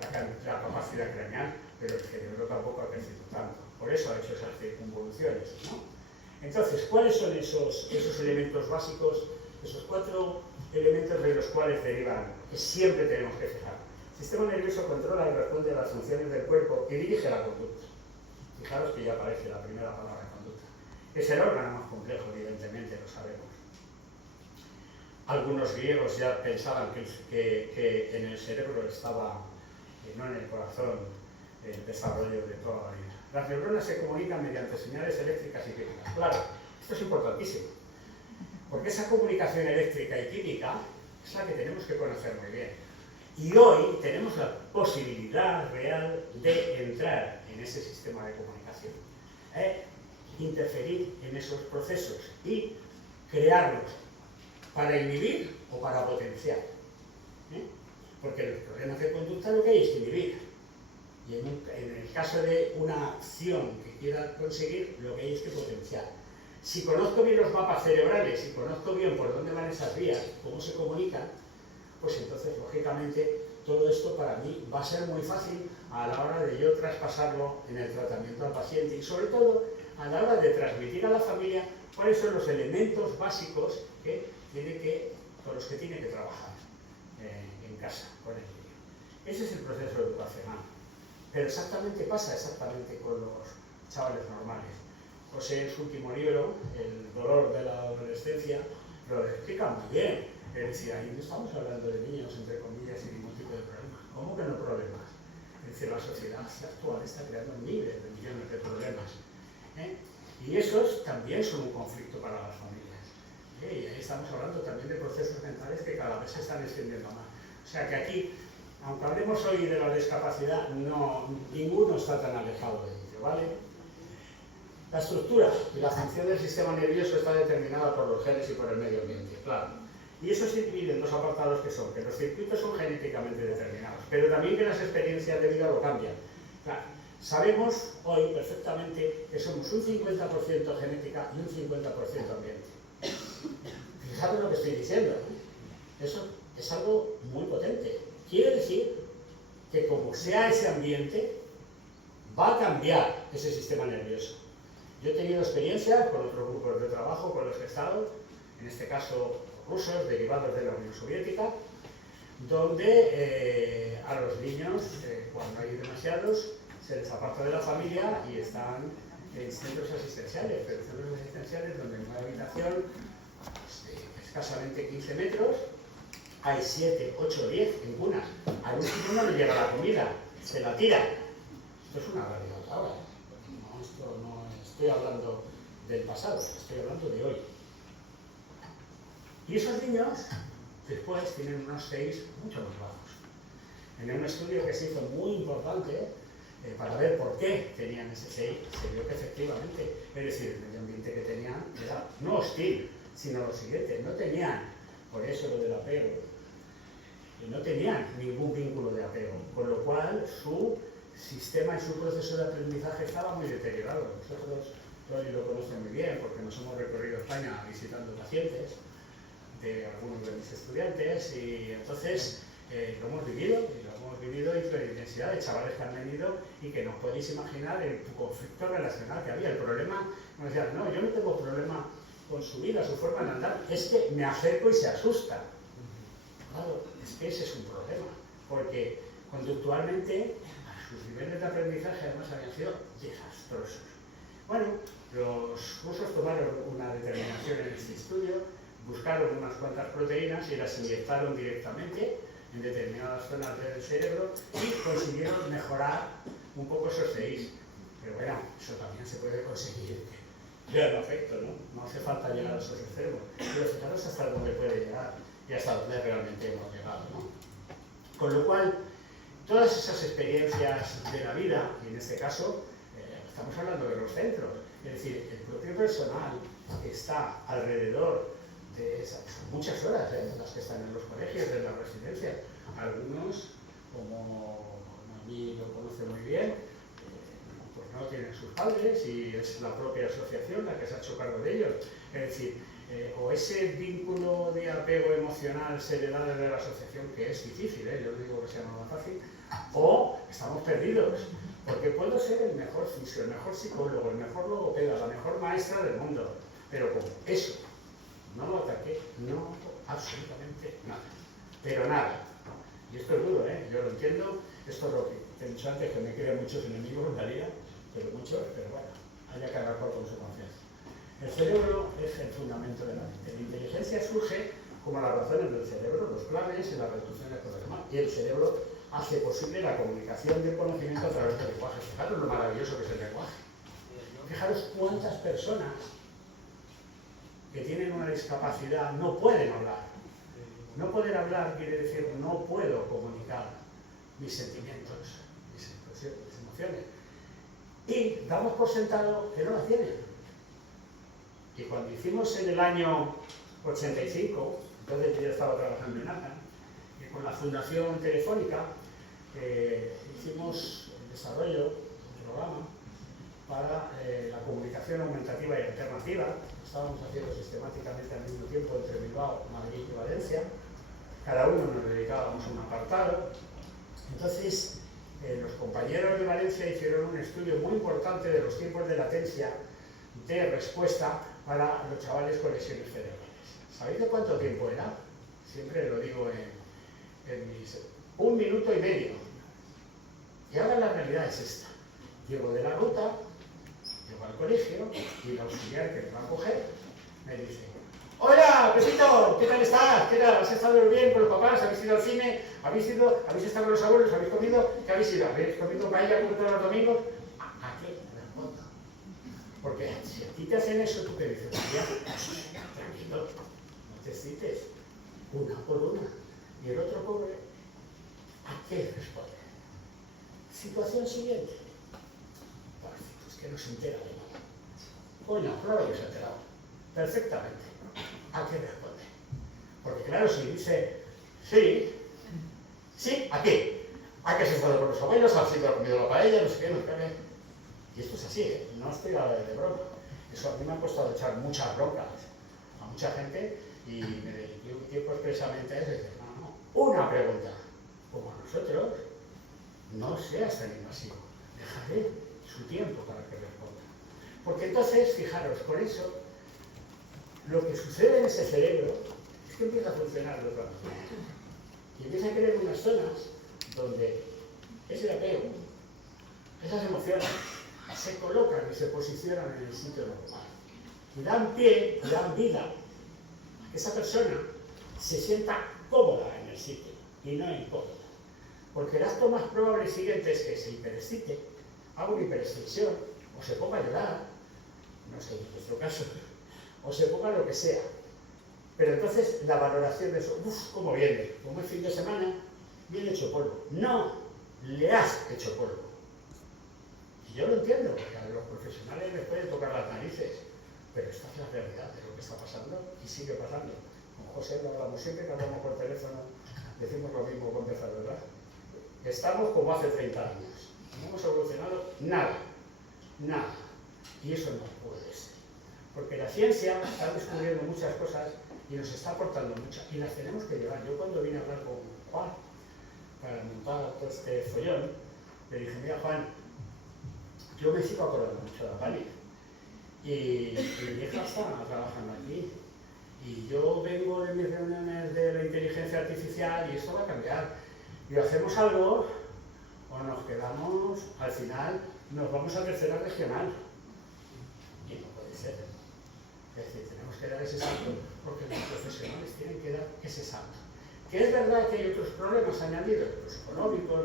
la capacidad craneal, pero el cerebro tampoco ha crecido tanto. Por eso ha hecho esas circunvoluciones, ¿no? Entonces, ¿cuáles son esos elementos básicos, esos 4 elementos de los cuales derivan, que siempre tenemos que fijar? El sistema nervioso controla y responde a las funciones del cuerpo y dirige la conducta. Fijaros que ya aparece la primera palabra, conducta. Es el órgano más complejo, evidentemente, lo sabemos. Algunos griegos ya pensaban que en el cerebro estaba, no en el corazón, el desarrollo de toda la vida. Las neuronas se comunican mediante señales eléctricas y químicas. Claro, esto es importantísimo, porque esa comunicación eléctrica y química es la que tenemos que conocer muy bien. Y hoy tenemos la posibilidad real de entrar en ese sistema de comunicación, interferir en esos procesos y crearlos para inhibir o para potenciar. Porque en los problemas de conducta lo que hay es que inhibir. Y en el caso de una acción que quiera conseguir, lo que hay es que potenciar. Si conozco bien los mapas cerebrales, si conozco bien por dónde van esas vías, cómo se comunican, pues entonces, lógicamente, todo esto para mí va a ser muy fácil a la hora de yo traspasarlo en el tratamiento al paciente y sobre todo a la hora de transmitir a la familia cuáles son los elementos básicos con los que tiene que trabajar en casa con el niño. Ese es el proceso educacional. Pero pasa exactamente con los chavales normales. José, en su último libro, El dolor de la adolescencia, lo explica muy bien. Él decía, ahí no estamos hablando de niños, entre comillas, sin ningún tipo de problema. ¿Cómo que no problemas? Es decir, la sociedad actual está creando miles de millones de problemas. Y esos también son un conflicto para las familias. Y ahí estamos hablando también de procesos mentales que cada vez se están extendiendo más. O sea que aquí, aunque hablemos hoy de la discapacidad, ninguno está tan alejado de ello, ¿vale? La estructura y la función del sistema nervioso está determinada por los genes y por el medio ambiente, claro. Y eso se divide en 2 apartados que son que los circuitos son genéticamente determinados, pero también que las experiencias de vida lo cambian. Claro, sabemos hoy perfectamente que somos un 50% genética y un 50% ambiente. Fijaros lo que estoy diciendo. Eso es algo muy potente. Quiere decir que como sea ese ambiente, va a cambiar ese sistema nervioso. Yo he tenido experiencias con otros grupos de trabajo con los que he estado, en este caso rusos, derivados de la Unión Soviética, donde a los niños, cuando hay demasiados, se les aparta de la familia y están en centros asistenciales, pero centros asistenciales donde en una habitación de escasamente 15 metros hay 7, 8, 10 en cunas. A un sitio no le llega la comida, se la tira. Esto es una realidad ahora. No, esto no estoy hablando del pasado, estoy hablando de hoy. Y esos niños después tienen unos 6 mucho más bajos. En un estudio que se hizo muy importante para ver por qué tenían ese 6, se vio que efectivamente, es decir, el medio ambiente que tenían era no hostil, sino lo siguiente, no tenían, por eso lo del apego, no tenían ningún vínculo de apego, con lo cual su sistema y su proceso de aprendizaje estaba muy deteriorado. Nosotros, Tony lo conoce muy bien, porque nos hemos recorrido España visitando pacientes de algunos de mis estudiantes, y entonces lo hemos vivido, y con intensidad de chavales que han venido y que no podéis imaginar el conflicto relacional que había. El problema, nos decían, no, yo no tengo problema con su vida, su forma de andar, es que me acerco y se asusta. Claro, es que ese es un problema, porque conductualmente sus niveles de aprendizaje además habían sido desastrosos. Bueno, los rusos tomaron una determinación en este estudio, buscaron unas cuantas proteínas y las inyectaron directamente en determinadas zonas del cerebro y consiguieron mejorar un poco esos CIs. Pero bueno, eso también se puede conseguir. Claro, afecto, ¿no? No hace falta llegar a esos extremos. Pero fijaros hasta dónde puede llegar y hasta dónde realmente hemos llegado, ¿no? Con lo cual, todas esas experiencias de la vida, y en este caso estamos hablando de los centros, es decir, el propio personal que está alrededor de esas, son muchas horas las que están en los colegios, en las residencias. Algunos, como a mí lo conoce muy bien, pues no tienen sus padres y es la propia asociación la que se ha hecho cargo de ellos. Es decir, o ese vínculo de apego emocional se le da desde la asociación, que es difícil, yo no digo que sea nada fácil, o estamos perdidos, porque puedo ser el mejor fisio, el mejor psicólogo, el mejor logopeda, la mejor maestra del mundo, pero con eso no lo ataqué, no absolutamente nada, pero nada. Y esto es duro, yo lo entiendo, esto es lo que he dicho antes, que me crean muchos enemigos, Daría, pero muchos, pero bueno, haya que agarrar con su confianza. El cerebro es el fundamento de la mente. La inteligencia surge como las razones del cerebro, los planes y las resoluciones con los demás. Y el cerebro hace posible la comunicación del conocimiento a través del lenguaje. Fijaros lo maravilloso que es el lenguaje. Fijaros cuántas personas que tienen una discapacidad no pueden hablar. No poder hablar quiere decir no puedo comunicar mis sentimientos, mis emociones. Y damos por sentado que no las tienen. Y cuando hicimos en el año 85, entonces yo ya estaba trabajando en ACA, y con la Fundación Telefónica hicimos el desarrollo de un programa para la comunicación aumentativa y alternativa. Estábamos haciendo sistemáticamente al mismo tiempo entre Bilbao, Madrid y Valencia. Cada uno nos dedicábamos a un apartado. Entonces, los compañeros de Valencia hicieron un estudio muy importante de los tiempos de latencia de respuesta para los chavales con lesiones cerebrales. ¿Sabéis de cuánto tiempo era? Siempre lo digo en mis... 1 minuto y medio. Y ahora la realidad es esta. Llego de la ruta, llego al colegio y el auxiliar que me va a coger me dice: hola, Pepito, ¿qué tal estás? ¿Qué tal? ¿Has estado bien con los papás? ¿Habéis ido al cine? ¿Habéis estado con los abuelos? ¿Habéis comido? ¿Qué habéis ido? ¿Habéis comido paella como todos los domingos? ¿A qué respondo? Porque si a ti te hacen eso, tú te dices: tranquilo, no te excites, una por una. Y el otro pobre, ¿a qué responde? Situación siguiente. Es que no se entera de nada. Coño, claro que se ha enterado. Perfectamente. ¿A qué responde? Porque claro, si dice sí, ¿sí? ¿A qué? ¿A qué has estado con los abuelos? ¿Has ido a comido la paella? No sé qué, no sé qué. Y esto es así, no estoy de broma. Eso a mí me ha costado echar muchas broncas a mucha gente y me dediqué un tiempo expresamente a eso. Y decir, no, una pregunta. Como a nosotros, no seas tan invasivo. Dejaré su tiempo para que responda. Porque entonces, fijaros, por eso, lo que sucede en ese cerebro es que empieza a funcionar de otra manera. Y empieza a crear unas zonas donde ese apego, esas emociones, se colocan y se posicionan en el sitio normal. Y dan pie, y dan vida a que esa persona se sienta cómoda en el sitio y no incómoda. Porque el acto más probable siguiente es que se hiperexcite, haga una hiperextensión, o se ponga a llorar, no sé en vuestro caso, o se ponga lo que sea. Pero entonces la valoración de eso, uff, ¿cómo viene? Como el fin de semana, viene hecho polvo. No, le has hecho polvo. Y yo lo entiendo, porque a los profesionales les puede tocar las narices, pero esta es la realidad de lo que está pasando y sigue pasando. Con José lo hablamos siempre, que hablamos por teléfono, decimos lo mismo con empezar, ¿verdad? Estamos como hace 30 años. No hemos evolucionado nada, nada. Y eso no puede ser. Porque la ciencia está descubriendo muchas cosas y nos está aportando muchas. Y las tenemos que llevar. Yo cuando vine a hablar con Juan para montar todo este follón, le dije, mira Juan, yo me sigo acordando mucho de la Pani. Y mi hija está trabajando aquí. Y yo vengo de mis reuniones de la inteligencia artificial y esto va a cambiar. Y hacemos algo o nos quedamos, al final nos vamos a tercera regional. Y no puede ser. Es decir, tenemos que dar ese salto porque los profesionales tienen que dar ese salto. Que es verdad que hay otros problemas añadidos, los económicos,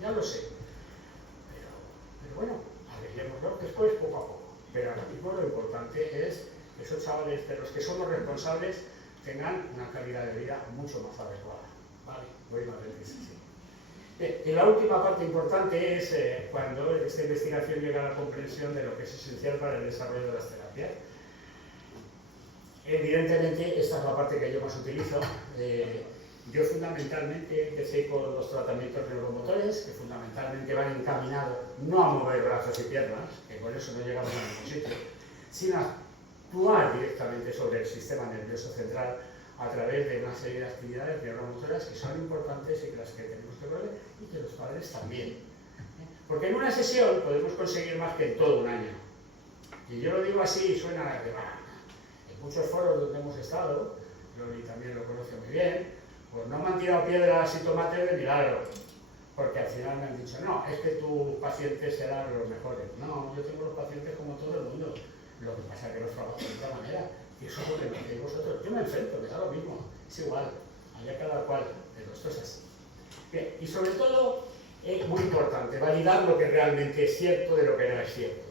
ya lo sé. Pero bueno, arreglémoslo después poco a poco. Pero ahora mismo lo importante es que esos chavales de los que somos responsables tengan una calidad de vida mucho más adecuada. Vale, voy más deprisa, sí. Y la última parte importante es cuando esta investigación llega a la comprensión de lo que es esencial para el desarrollo de las terapias. Evidentemente, esta es la parte que yo más utilizo. Yo fundamentalmente empecé con los tratamientos neuromotores, que fundamentalmente van encaminados no a mover brazos y piernas, que por eso no llegamos a ningún sitio, sino a actuar directamente sobre el sistema nervioso central a través de una serie de actividades neuromotoras que son importantes y que las que tenemos que ver y que los padres también. Porque en una sesión podemos conseguir más que en todo un año. Y yo lo digo así y suena de en muchos foros donde hemos estado, Loli también lo conoce muy bien, pues no me han tirado piedras y tomates de milagro, porque al final me han dicho, no, es que tus pacientes serán los mejores. No, yo tengo los pacientes como todo el mundo, lo que pasa es que los trabajo de otra manera, y eso es lo que me hacéis vosotros. Yo me enfrento, me da lo mismo, es igual, allá cada cual, pero esto es así. Bien, y sobre todo, es muy importante, validar lo que realmente es cierto de lo que no es cierto.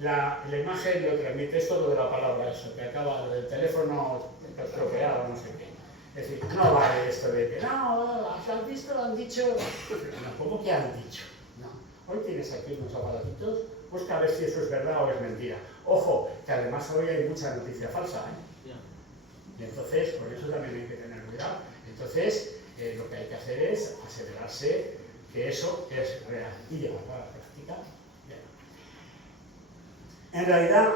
La imagen lo transmite, esto lo de la palabra, eso, que acaba del teléfono estropeado, no sé qué. Es decir, no vale esto de que no, ¿has visto? Lo han dicho. No, ¿cómo que han dicho? No. Hoy tienes aquí unos aparatitos, busca a ver si eso es verdad o es mentira. Ojo, que además hoy hay mucha noticia falsa, ¿eh? Y entonces, por eso también hay que tener cuidado. Entonces, lo que hay que hacer es asegurarse que eso es real y llevarlo a la práctica. Bien. En realidad,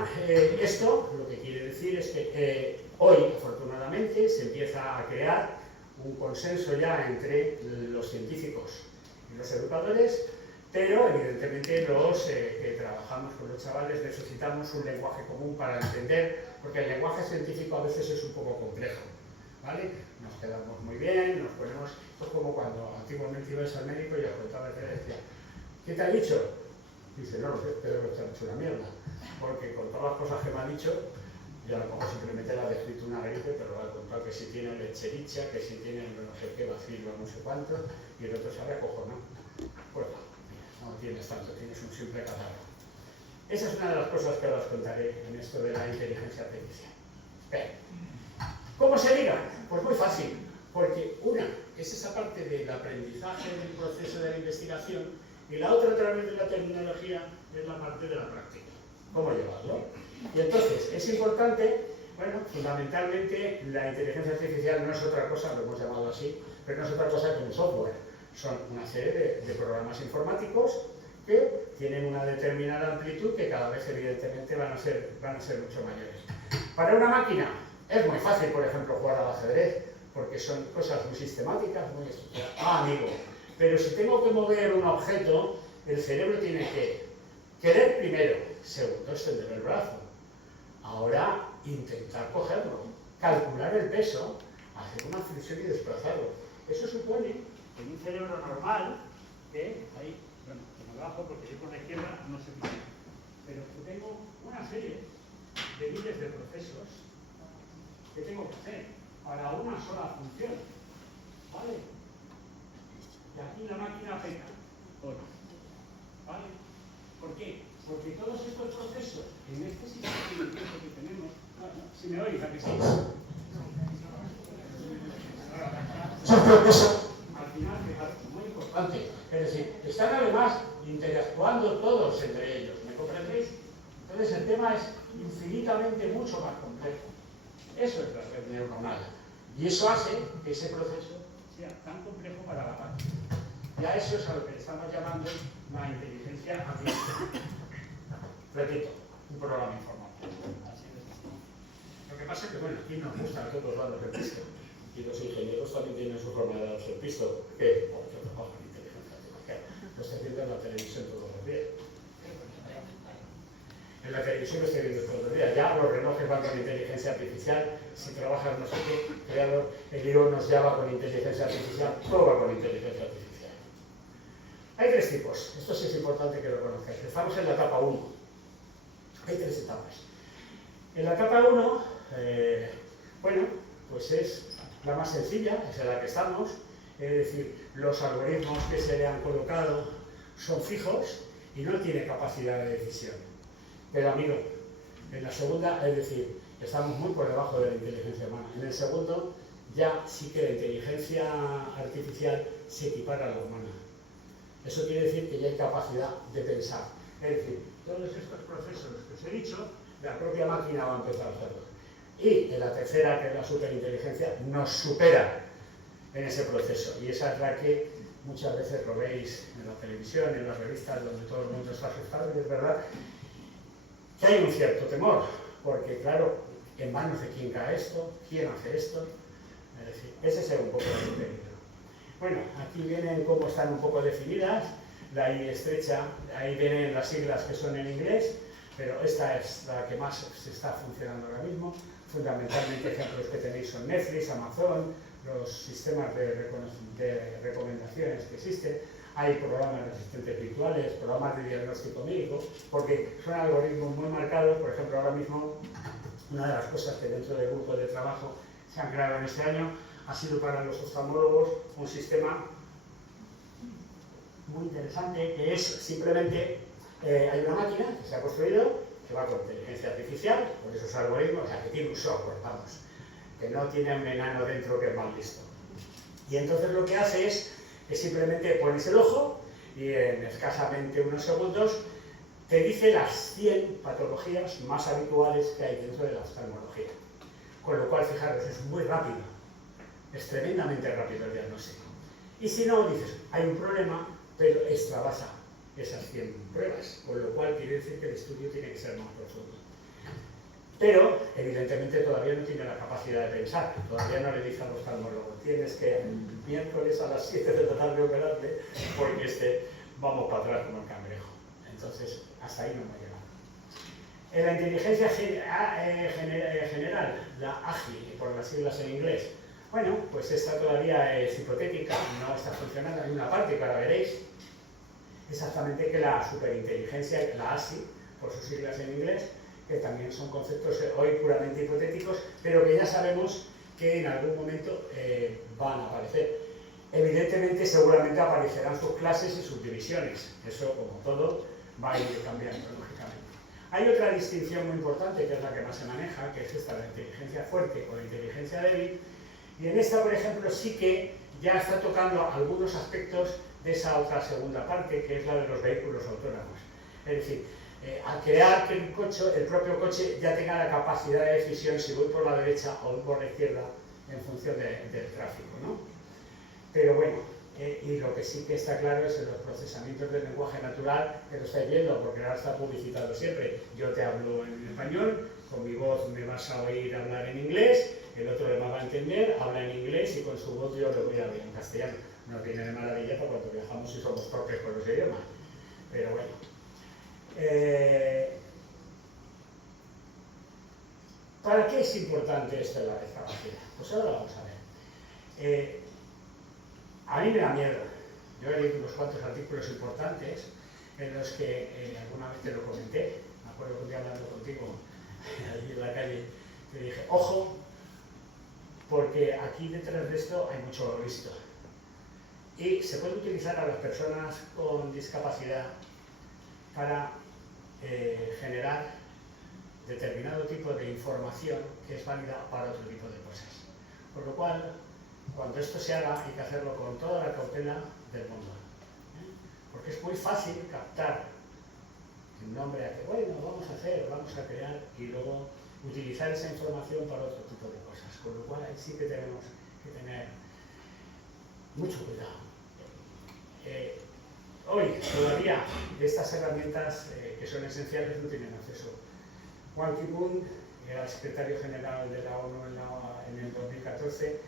esto lo que quiere decir es que hoy, afortunadamente, se empieza a crear un consenso ya entre los científicos y los educadores, pero evidentemente los que trabajamos con los chavales necesitamos un lenguaje común para entender, porque el lenguaje científico a veces es un poco complejo, ¿vale? Nos quedamos muy bien, nos ponemos... Esto es como cuando antiguamente ibas al médico y os contaba y decía, ¿qué te ha dicho? Dice, no lo sé, pero te ha hecho una mierda, porque con todas las cosas que me ha dicho, yo a lo mejor simplemente le ha descrito una gripe, pero le ha contado que si tiene lechericha, que si tiene no sé qué, bacilo, no sé cuánto, y el otro sabe acojonado. Pues no tienes tanto, tienes un simple catarro. Esa es una de las cosas que ahora os contaré en esto de la inteligencia artificial. Bien. ¿Cómo se liga? Pues muy fácil, porque una es esa parte del aprendizaje del proceso de la investigación y la otra a través de la terminología es la parte de la práctica. ¿Cómo llevarlo? Y entonces, es importante, bueno, fundamentalmente la inteligencia artificial no es otra cosa, lo hemos llamado así, pero no es otra cosa que un software. Son una serie de programas informáticos que tienen una determinada amplitud que cada vez evidentemente van a ser mucho mayores. Para una máquina es muy fácil, por ejemplo, jugar al ajedrez, porque son cosas muy sistemáticas, muy estructuradas. Amigo, pero si tengo que mover un objeto, el cerebro tiene que querer primero, segundo extender el brazo. Ahora intentar cogerlo, calcular el peso, hacer una flexión y desplazarlo. Eso supone en un cerebro normal, que ahí, bueno, me bajo porque yo por la izquierda no sé qué, pero que tengo una serie de miles de procesos que tengo que hacer para una sola función, ¿vale? Y aquí la máquina peca, ¿vale? ¿Por qué? Porque todos estos procesos en este sistema de tiempo que tenemos, si me oís, ¿a que sí? Son procesos, al final, fijaros, muy importante. Es decir, están además interactuando todos entre ellos, ¿me comprendéis? Entonces el tema es infinitamente mucho más complejo. Eso es la red neuronal. Y eso hace que ese proceso sea tan complejo para la máquina. Y a eso es a lo que le estamos llamando la inteligencia artificial. Repito, un programa informático. Lo que pasa es que, bueno, aquí nos gustan todos lados del pisto. Y los ingenieros también tienen su forma de darse el pisto. ¿Qué? Porque trabajan en inteligencia artificial. Lo estoy viendo en la televisión todos los días. En la televisión lo estoy viendo todos los días. Ya los relojes van con inteligencia artificial. Si trabajas no sé qué, creador, el IO nos llama con inteligencia artificial. Todo va con inteligencia artificial. Hay tres tipos. Esto sí es importante que lo conozcáis. Estamos en la etapa 1. Hay tres etapas. En la etapa 1, bueno, pues es la más sencilla, es en la que estamos. Es decir, los algoritmos que se le han colocado son fijos y no tiene capacidad de decisión. Pero amigo, en la segunda, es decir, estamos muy por debajo de la inteligencia humana. En el segundo, ya sí que la inteligencia artificial se equipara a la humana. Eso quiere decir que ya hay capacidad de pensar. Es decir, todos estos procesos que os he dicho, la propia máquina va a empezar a hacerlos. Y en la tercera, que es la superinteligencia, nos supera en ese proceso. Y esa es la que muchas veces lo veis en la televisión, en las revistas, donde todo el mundo está asustado, y es verdad que hay un cierto temor, porque claro, ¿en manos de quién cae esto? ¿Quién hace esto? Es decir, ese es un poco el peligro. Bueno, aquí vienen cómo están un poco definidas, la I estrecha, ahí vienen las siglas que son en inglés, pero esta es la que más se está funcionando ahora mismo. Fundamentalmente ejemplos que tenéis son Netflix, Amazon, los sistemas de recomendaciones que existen. Hay programas de asistentes virtuales, programas de diagnóstico médico, porque son algoritmos muy marcados. Por ejemplo, ahora mismo, una de las cosas que dentro del grupo de trabajo se han creado en este año ha sido para los oftalmólogos un sistema muy interesante, que es simplemente, hay una máquina que se ha construido, que va con inteligencia artificial, con esos algoritmos, o sea, que tiene un software, vamos, que no tiene un enano dentro que es mal listo. Y entonces lo que hace es que simplemente pones el ojo y en escasamente unos segundos te dice las 100 patologías más habituales que hay dentro de la oftalmología. Con lo cual, fijaros, es muy rápido, es tremendamente rápido el diagnóstico. Y si no, dices, hay un problema, pero extravasa esas 100 pruebas, con lo cual quiere decir que el estudio tiene que ser más profundo. Pero, evidentemente, todavía no tiene la capacidad de pensar. Todavía no le dice al oftalmólogo, tienes que el miércoles a las 7 de la tarde operarte, porque vamos para atrás como el cangrejo. Entonces, hasta ahí no hemos llegado. En la inteligencia general, la AGI, por las siglas en inglés, bueno, pues esta todavía es hipotética, no está funcionando. Hay una parte que ahora veréis, exactamente, que la superinteligencia, la ASI, por sus siglas en inglés, que también son conceptos hoy puramente hipotéticos, pero que ya sabemos que en algún momento van a aparecer. Evidentemente, seguramente aparecerán sus clases y sus divisiones. Eso, como todo, va a ir cambiando, lógicamente. Hay otra distinción muy importante, que es la que más se maneja, que es esta, la inteligencia fuerte o la inteligencia débil. Y en esta, por ejemplo, sí que ya está tocando algunos aspectos de esa otra segunda parte, que es la de los vehículos autónomos. Es decir, al crear que el propio coche ya tenga la capacidad de decisión si voy por la derecha o voy por la izquierda en función del tráfico, ¿no? Pero bueno, y lo que sí que está claro es en los procesamientos del lenguaje natural, que lo estáis viendo, porque ahora está publicitado siempre. Yo te hablo en español, con mi voz me vas a oír hablar en inglés, el otro me va a entender, habla en inglés y con su voz yo lo voy a oír en castellano. Nos viene de maravilla para cuando viajamos y somos torpes con los idiomas. Pero bueno. ¿Para qué es importante esto de la discapacidad? Pues ahora lo vamos a ver. A mí me da miedo. Yo he leído unos cuantos artículos importantes en los que alguna vez te lo comenté. Me acuerdo que un día hablando contigo allí en la calle te dije, ojo, porque aquí detrás de esto hay mucho lo visto. Y se puede utilizar a las personas con discapacidad para generar determinado tipo de información que es válida para otro tipo de cosas. Por lo cual, cuando esto se haga, hay que hacerlo con toda la cautela del mundo. Porque es muy fácil captar un nombre a que, bueno, vamos a hacer, vamos a crear, y luego utilizar esa información para otro tipo de cosas. Con lo cual, ahí sí que tenemos que tener mucho cuidado. Hoy, todavía, de estas herramientas que son esenciales no tienen acceso. Ban Ki-moon era el secretario general de la ONU en el 2014,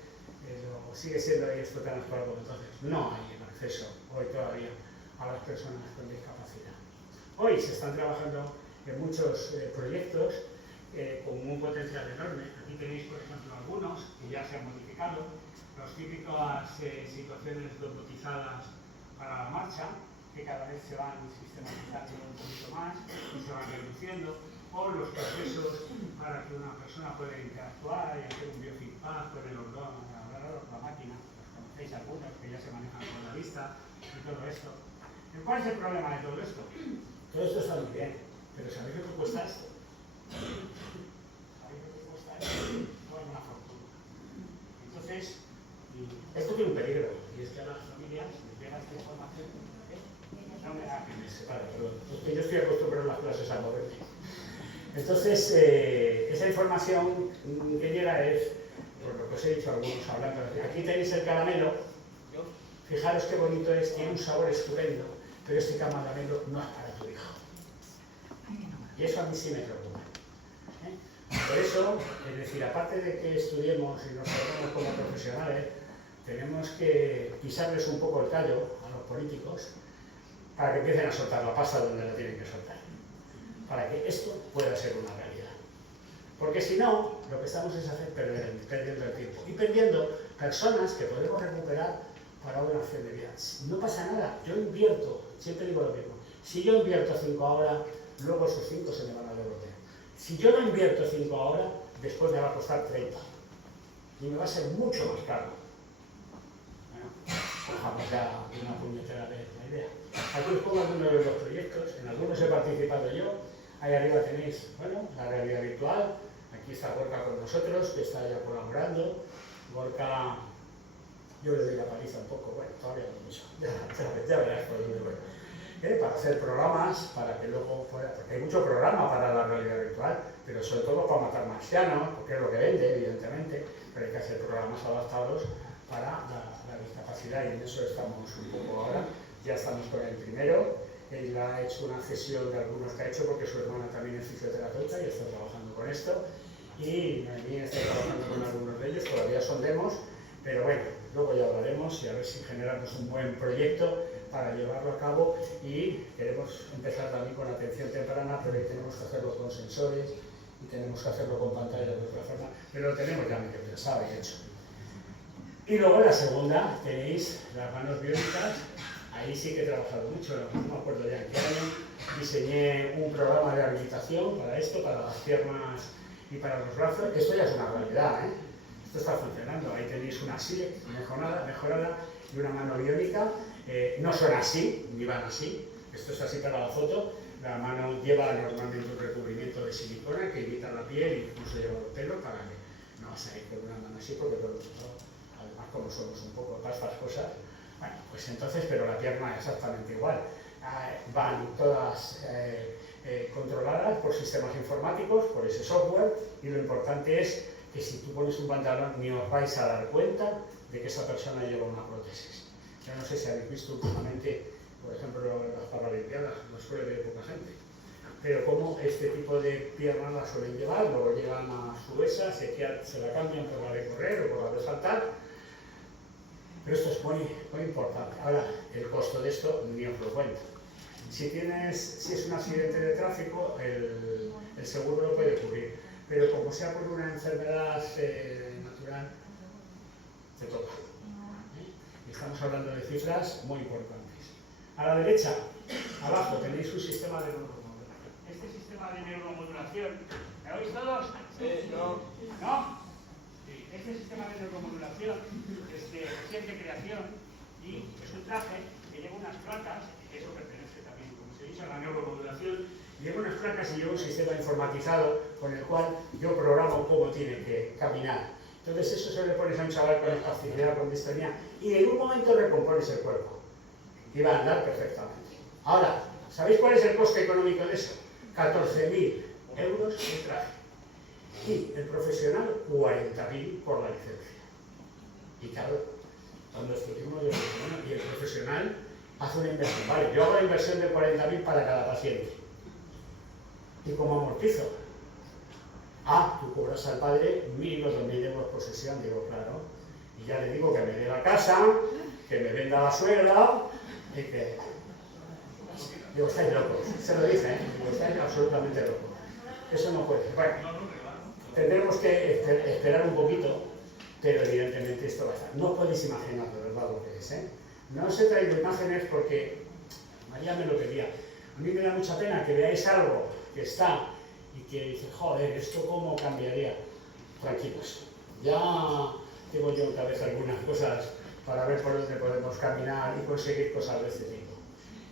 sigue siendo ahí esto tan actual como entonces. No hay acceso hoy todavía a las personas con discapacidad. Hoy se están trabajando en muchos proyectos con un potencial enorme. Aquí tenéis, por ejemplo, algunos que ya se han modificado, las típicas situaciones robotizadas para la marcha, que cada vez se van sistematizando un poquito más y se van reduciendo, o los procesos para que una persona pueda interactuar y hacer un biofeedback con el ordenador, la máquina, los conocéis algunos que ya se manejan con la vista y todo esto. ¿Cuál es el problema de todo esto? Todo esto está muy bien, pero ¿sabéis lo que cuesta esto? ¿Sabéis lo que cuesta esto? No es una fortuna. Entonces, esto tiene un peligro, y es que a las familias les llega esta información. No me da que me separe, perdón. Es que yo estoy acostumbrado en las clases a moverme. Entonces, esa información que llega es, por lo que os he dicho algunos hablando. Aquí tenéis el caramelo. Fijaros qué bonito es, tiene un sabor estupendo, pero este caramelo no es para tu hijo. Y eso a mí sí me preocupa. Por eso, es decir, aparte de que estudiemos y nos formemos como profesionales, tenemos que pisarles un poco el callo a los políticos para que empiecen a soltar la pasta donde la tienen que soltar, para que esto pueda ser una realidad. Porque si no, lo que estamos es perdiendo el tiempo y perdiendo personas que podemos recuperar para una acción de vida. No pasa nada, yo invierto, siempre digo lo mismo, si yo invierto 5 ahora, luego esos 5 se me van a devolver. Si yo no invierto 5 ahora, después me va a costar 30 y me va a ser mucho más caro. Bueno, dejamos ya una puñetera de la idea. Aquí os pongo algunos de los proyectos, en algunos he participado yo. Ahí arriba tenéis, bueno, la realidad virtual. Aquí está Gorka con nosotros, que está ya colaborando. Gorka, yo le doy la paliza un poco, bueno, todavía no mucho, ya verás por dónde voy. Para hacer programas, para que luego pueda, porque hay mucho programa para la realidad virtual, pero sobre todo para matar marcianos, porque es lo que vende, evidentemente, pero hay que hacer programas adaptados para la discapacidad, y en eso estamos un poco ahora. Ya estamos con el primero, él ha hecho una cesión de algunos que ha hecho porque su hermana también es fisioterapeuta y está trabajando con esto, y Noemí está trabajando con algunos de ellos, todavía son demos, pero bueno, luego ya hablaremos y a ver si generamos un buen proyecto para llevarlo a cabo, y queremos empezar también con atención temprana, pero ahí tenemos que hacerlo con sensores y tenemos que hacerlo con pantallas de otra forma, pero lo tenemos ya medio pensado y hecho. Y luego en la segunda tenéis las manos biónicas. Ahí sí que he trabajado mucho, no me acuerdo ya en qué año, diseñé un programa de rehabilitación para esto, para las piernas y para los brazos. Esto ya es una realidad, esto está funcionando. Ahí tenéis una SILEC mejorada y una mano biónica. No son así, ni van así, esto es así para la foto. La mano lleva normalmente un recubrimiento de silicona que evita la piel y no se lleva el pelo, para que no vas a ir con una mano así, porque además como somos un poco para estas cosas. Bueno, pues entonces, pero la pierna exactamente igual. Van todas controladas por sistemas informáticos, por ese software, y lo importante es que si tú pones un pantalón ni os vais a dar cuenta de que esa persona lleva una prótesis. Yo no sé si habéis visto últimamente, por ejemplo, las Paralimpiadas, no suele ver poca gente, pero como este tipo de piernas las suelen llevar, luego llegan a su esa, se la cambian por la de correr o por la de saltar. Pero esto es muy importante. Ahora, el costo de esto ni os lo cuento. Si es un accidente de tráfico, el seguro lo puede cubrir. pero como sea por una enfermedad natural, te toca. Y estamos hablando de cifras muy importantes. A la derecha, abajo, tenéis un sistema de neuromodulación. Este sistema de neuromodulación, ¿me oís todos? No. ¿No? Sí. Este sistema de neuromodulación es de reciente creación y es un traje que lleva unas placas, que eso pertenece también, como se dice, a la neuromodulación. Lleva unas placas y lleva un sistema informatizado con el cual yo programo cómo tiene que caminar. Entonces eso se le pones a un chaval con espasticidad, con distonía, y en un momento recompones el cuerpo. Y va a andar perfectamente. Ahora, ¿sabéis cuál es el coste económico de eso? 14.000 euros el traje. Y el profesional, 40.000 por la licencia. Y claro, cuando estuvimos yo, bueno, y el profesional hace una inversión. Vale, yo hago la inversión de 40.000 para cada paciente. ¿Y cómo amortizo? Ah, tú cobras al padre 1.000 o 2.000 euros por sesión. Digo, claro. Y ya le digo que me dé la casa, que me venda la suegra, y que... Digo, estáis locos. Se lo dice, ¿eh? Digo, estáis absolutamente locos. Eso no puede ser. Bueno, tendremos que esperar un poquito, pero evidentemente esto va a estar. No podéis imaginar de verdad lo que es, ¿eh? No os he traído imágenes porque María me lo pedía. A mí me da mucha pena que veáis algo que está y que dice, joder, ¿esto cómo cambiaría? Tranquilos, ya tengo yo en cabeza algunas cosas para ver por dónde podemos caminar y conseguir cosas de este tipo.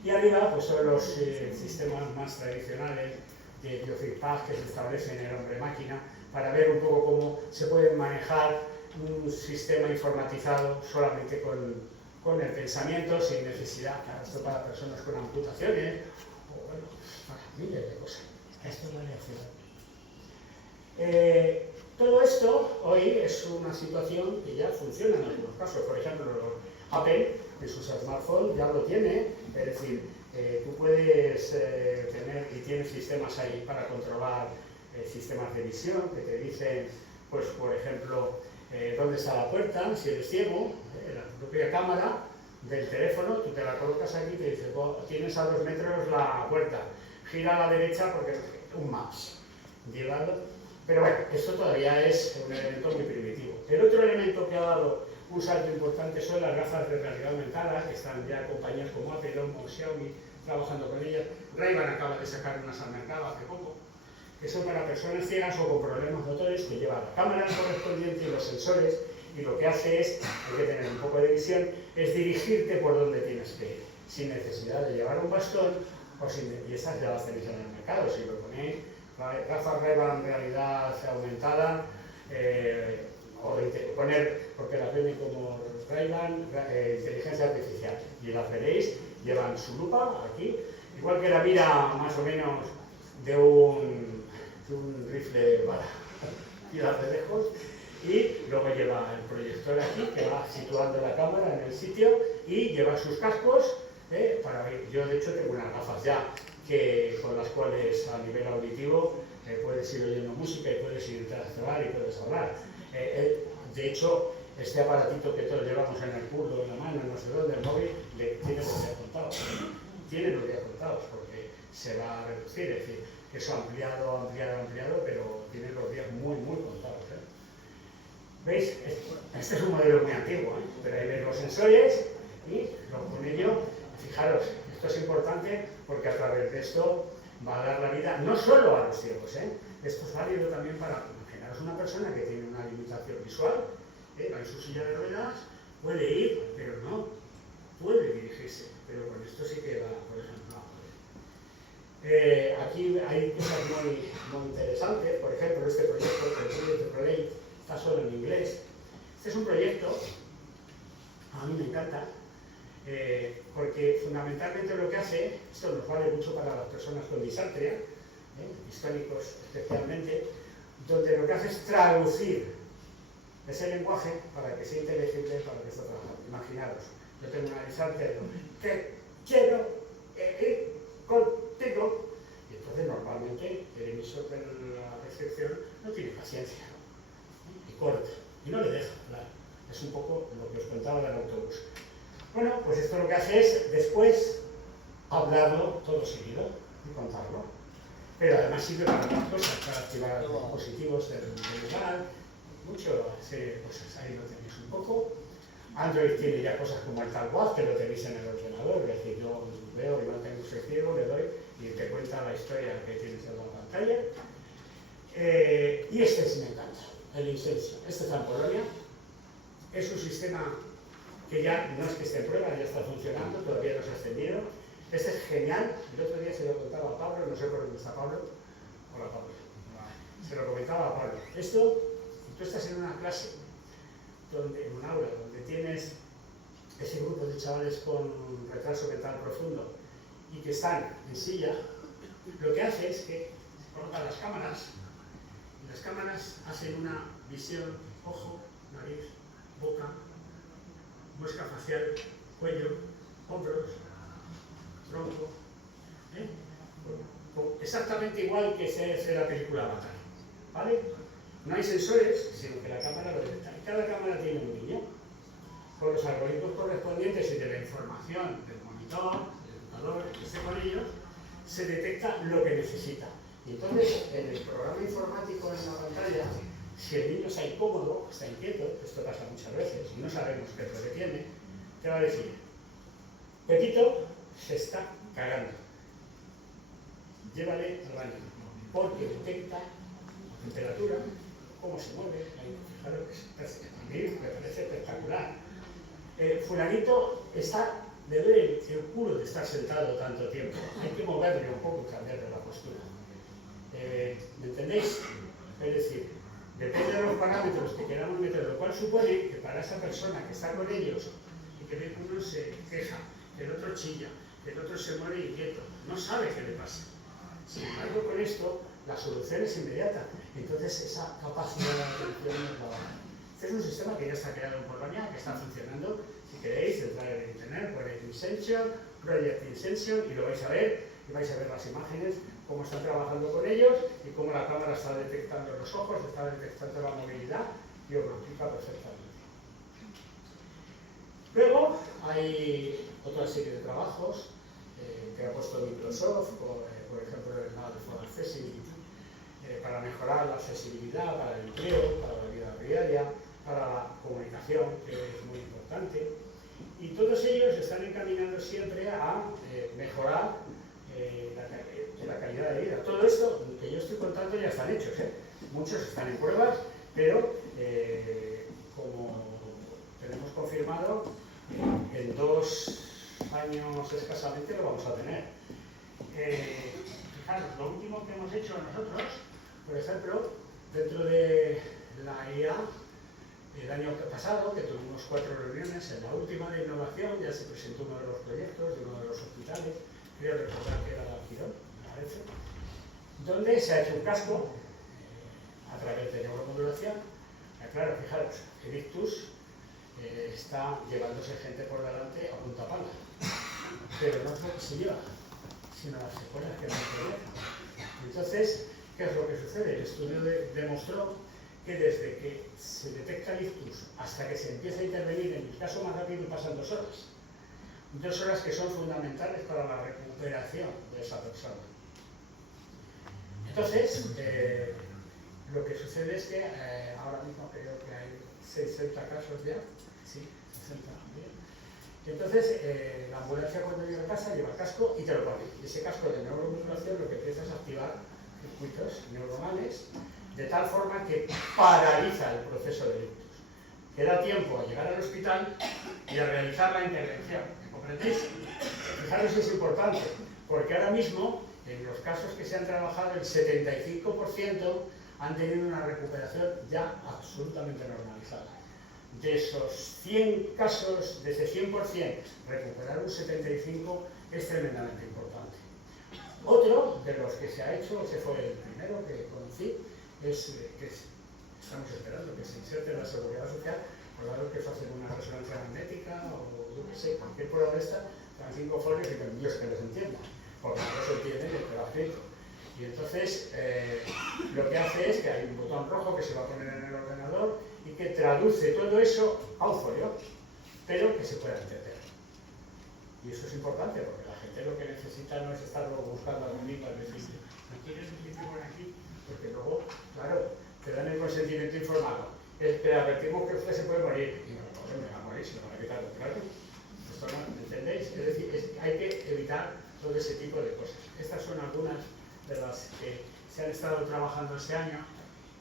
Y arriba, pues son los sistemas más tradicionales de biofeedback que se establecen en el hombre-máquina para ver un poco cómo se puede manejar un sistema informatizado solamente con el pensamiento, sin necesidad, claro, esto para personas con amputaciones, o bueno, para miles de cosas. Esto es la reacción. Todo esto hoy es una situación que ya funciona en algunos casos. Por ejemplo, Apple, en sus smartphones, ya lo tiene. Es decir, tú puedes tener y tienes sistemas ahí para controlar sistemas de visión que te dicen, pues, por ejemplo, dónde está la puerta, si eres ciego, la propia cámara del teléfono, tú te la colocas aquí y te dice, oh, tienes a 2 metros la puerta, gira a la derecha porque un Maps. Pero bueno, esto todavía es un elemento muy primitivo. El otro elemento que ha dado un salto importante son las gafas de realidad aumentada, que están ya compañías como Apple o Xiaomi trabajando con ellas. Ray-Ban acaba de sacar unas al mercado hace poco, que son para personas ciegas o con problemas motores, que llevan la cámara correspondiente y los sensores, y lo que hace es, hay que tener un poco de visión, es dirigirte por donde tienes que ir, sin necesidad de llevar un bastón, y estas ya las tenéis en el mercado. Si lo ponéis, gafas Ray-Ban realidad aumentada, o poner, porque las venden como Ray-Ban inteligencia artificial, y las veréis, llevan su lupa aquí, igual que la mira más o menos de un rifle para tirar de lejos, y luego lleva el proyector aquí que va situando la cámara en el sitio, y lleva sus cascos para ver. Yo de hecho tengo unas gafas ya con las cuales a nivel auditivo puedes ir oyendo música y puedes ir a interactuar y puedes hablar. De hecho, este aparatito que todos llevamos en el culo, en la mano, no sé dónde, el móvil, tiene los días contados. Tiene los días contados porque se va a reducir, es decir, eso ampliado, pero tiene los días muy, muy contados. ¿Veis? Este es un modelo muy antiguo, pero ahí veis los sensores y con ello, fijaros, esto es importante porque a través de esto va a dar la vida no solo a los ciegos, esto es válido también para, imaginaros una persona que tiene una limitación visual, va en su silla de ruedas, puede ir, pero no puede dirigirse, pero con esto sí que va, por ejemplo, a poder. Aquí hay cosas muy interesantes, por ejemplo, este proyecto, el proyecto ProLate, está solo en inglés. Este es un proyecto, a mí me encanta, porque fundamentalmente lo que hace, esto nos vale mucho para las personas con disartria, histónicos especialmente, donde lo que hace es traducir ese lenguaje para que sea inteligible para que esté trabajando. Imaginaros, yo tengo una disartria, digo, que quiero ir contigo, y entonces normalmente el emisor de la recepción no tiene paciencia, y corta, y no le deja hablar. Es un poco lo que os contaba del autobús. Bueno, pues esto lo que hace es después hablarlo todo seguido y contarlo. pero además sirve para otras cosas, para activar dispositivos del lugar, mucho serie de cosas. Ahí lo tenéis un poco. Android tiene ya cosas como el Talkback, que lo tenéis en el ordenador, es decir, yo veo y mantengo un ciego, le doy y te cuenta la historia que tienes en la pantalla. Y este sí me encanta, el Incensio. Este está en Polonia, es un sistema que ya no es que esté en prueba, ya está funcionando, todavía no se ha extendido. Este es genial, el otro día se lo contaba a Pablo, no sé por dónde está Pablo. Hola Pablo. Se lo comentaba a Pablo. Esto, si tú estás en una clase, en un aula, donde tienes ese grupo de chavales con retraso mental profundo y que están en silla, lo que hace es que se colocan las cámaras y las cámaras hacen una visión, ojo, nariz, boca, muesca facial, cuello, hombros, tronco, exactamente igual que se hace la película Avatar, ¿vale? No hay sensores, sino que la cámara lo detecta. Y cada cámara tiene un niño, con los algoritmos correspondientes y de la información del monitor, del educador, que esté con ellos, se detecta lo que necesita. Y entonces, en el programa informático en la pantalla, si el niño está incómodo, está inquieto, esto pasa muchas veces, y no sabemos qué es lo que tiene, te va a decir, Pepito se está cagando, llévale al baño, porque detecta la temperatura, cómo se mueve, fijaros que me parece espectacular. Fulanito le duele el culo de estar sentado tanto tiempo, hay que moverle un poco y cambiarle la postura. ¿Me entendéis? Es decir, depende de los parámetros que queramos meter, lo cual supone que para esa persona que está con ellos y que ve que uno se queja, que el otro chilla, que el otro se muere inquieto, no sabe qué le pasa. Sin embargo, con esto, la solución es inmediata. Entonces, esa capacidad de atención es la base. Este es un sistema que ya está creado en Polonia, que está funcionando. Si queréis, entrar en internet, ponéis Incensio, Project Incensio, y lo vais a ver, y vais a ver las imágenes, cómo están trabajando con ellos, y cómo la cámara está detectando los ojos, está detectando la movilidad, y os lo explica perfectamente. Luego, hay otra serie de trabajos que ha puesto Microsoft, por ejemplo, el Lab for Accessibility, para mejorar la accesibilidad para el empleo, para la vida diaria, para la comunicación, que es muy importante. Y todos ellos están encaminando siempre a mejorar la calidad de vida. Todo esto que yo estoy contando ya están hechos, muchos están en pruebas, pero como tenemos confirmado, en 2 años escasamente lo vamos a tener. Fijaros, lo último que hemos hecho nosotros, por ejemplo, dentro de la IA, el año pasado, que tuvimos 4 reuniones, en la última de innovación ya se presentó uno de los proyectos de uno de los hospitales, creo recordar que era la Quirón, me parece, donde se ha hecho un casco a través de neuromodulación. Claro, fijaros, el ictus está llevándose gente por delante a punta pala, pero no es lo que se lleva, sino las secuelas que no se llevan. Entonces, ¿qué es lo que sucede? El estudio demostró que desde que se detecta el ictus hasta que se empieza a intervenir, en el caso más rápido pasan 2 horas. 2 horas que son fundamentales para la recuperación de esa persona. Entonces, lo que sucede es que ahora mismo creo que hay 60 casos ya. Sí, 60 bien. Entonces, la ambulancia cuando llega a casa lleva el casco y te lo pone. Ese casco de neuromodulación lo que empieza es activar circuitos neuronales de tal forma que paraliza el proceso de ictus. Que da tiempo a llegar al hospital y a realizar la intervención. ¿Comprendéis? Fijaros si es importante, porque ahora mismo, en los casos que se han trabajado, el 75% han tenido una recuperación ya absolutamente normalizada. De esos 100 casos, de ese 100%, recuperar un 75% es tremendamente importante. Otro de los que se ha hecho, ese fue el primero que conocí, es que estamos esperando que se inserte en la seguridad social, por lo que se hace una resonancia magnética o yo qué sé, cualquier prueba de esta, dan 5 folios y que Dios que les entienda, porque no se entiende ni el que lo ha escrito. Y entonces lo que hace es que hay un botón rojo que se va a poner en el ordenador y que traduce todo eso a un folio, pero que se pueda entender. Y eso es importante porque la gente lo que necesita no es estarlo buscando al mismo, es decir, tienes un sitio por aquí, porque luego, claro, te dan el consentimiento informado. Te advertimos que usted se puede morir. Y no, me va a morir, se lo van a quitar, claro. Esto no, ¿entendéis? Es decir, hay que evitar todo ese tipo de cosas. Estas son algunas de las que se han estado trabajando este año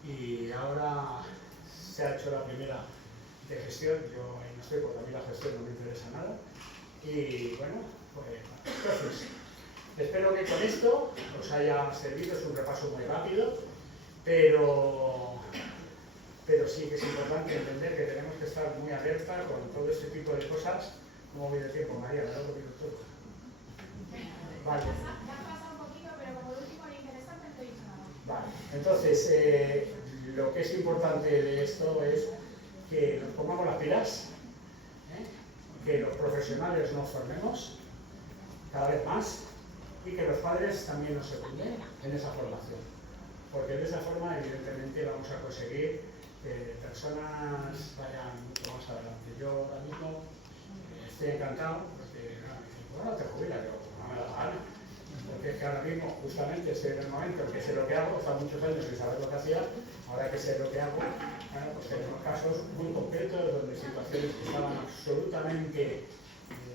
y ahora se ha hecho la primera de gestión. Yo ahí no estoy porque a mí la gestión no me interesa nada. Y bueno, pues entonces, espero que con esto os haya servido. Es un repaso muy rápido, pero sí que es importante entender que tenemos que estar muy alerta con todo este tipo de cosas. ¿Cómo voy de tiempo, María? ¿Me lo digo todo? Vale. Ya ha pasado un poquito, pero como el último era interesante, no te he dicho nada. Vale. Entonces, lo que es importante de esto es que nos pongamos las pilas, que los profesionales nos formemos cada vez más y que los padres también nos secunden en esa formación. Porque de esa forma, evidentemente, vamos a conseguir que personas vayan mucho más adelante. Yo ahora mismo estoy encantado porque me dicen, bueno, te jubilas, yo no me da la gana. Porque es que ahora mismo, justamente, estoy en el momento en que sé lo que hago, hasta muchos años sin saber lo que hacía, ahora que sé lo que hago, bueno, pues tenemos casos muy concretos donde situaciones que estaban absolutamente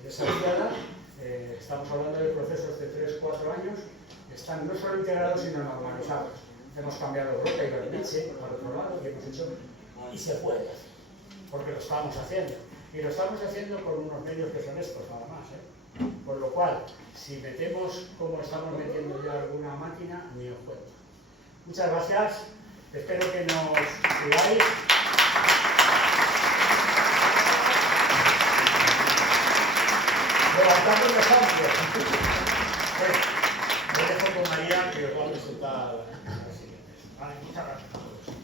desafiadas, estamos hablando de procesos de 3-4 años, están no solo integrados, sino normalizados. Hemos cambiado Europa y Bernice al otro lado, que hemos hecho, y se puede hacer, porque lo estamos haciendo. Y lo estamos haciendo con unos medios que son estos, nada más. Por lo cual, si metemos como estamos metiendo ya alguna máquina, ni os cuento. Muchas gracias, espero que nos sigáis. Levantando los amplios. Bueno, me dejo con María, que os va a presentar las siguientes. Vale, muchas gracias a todos.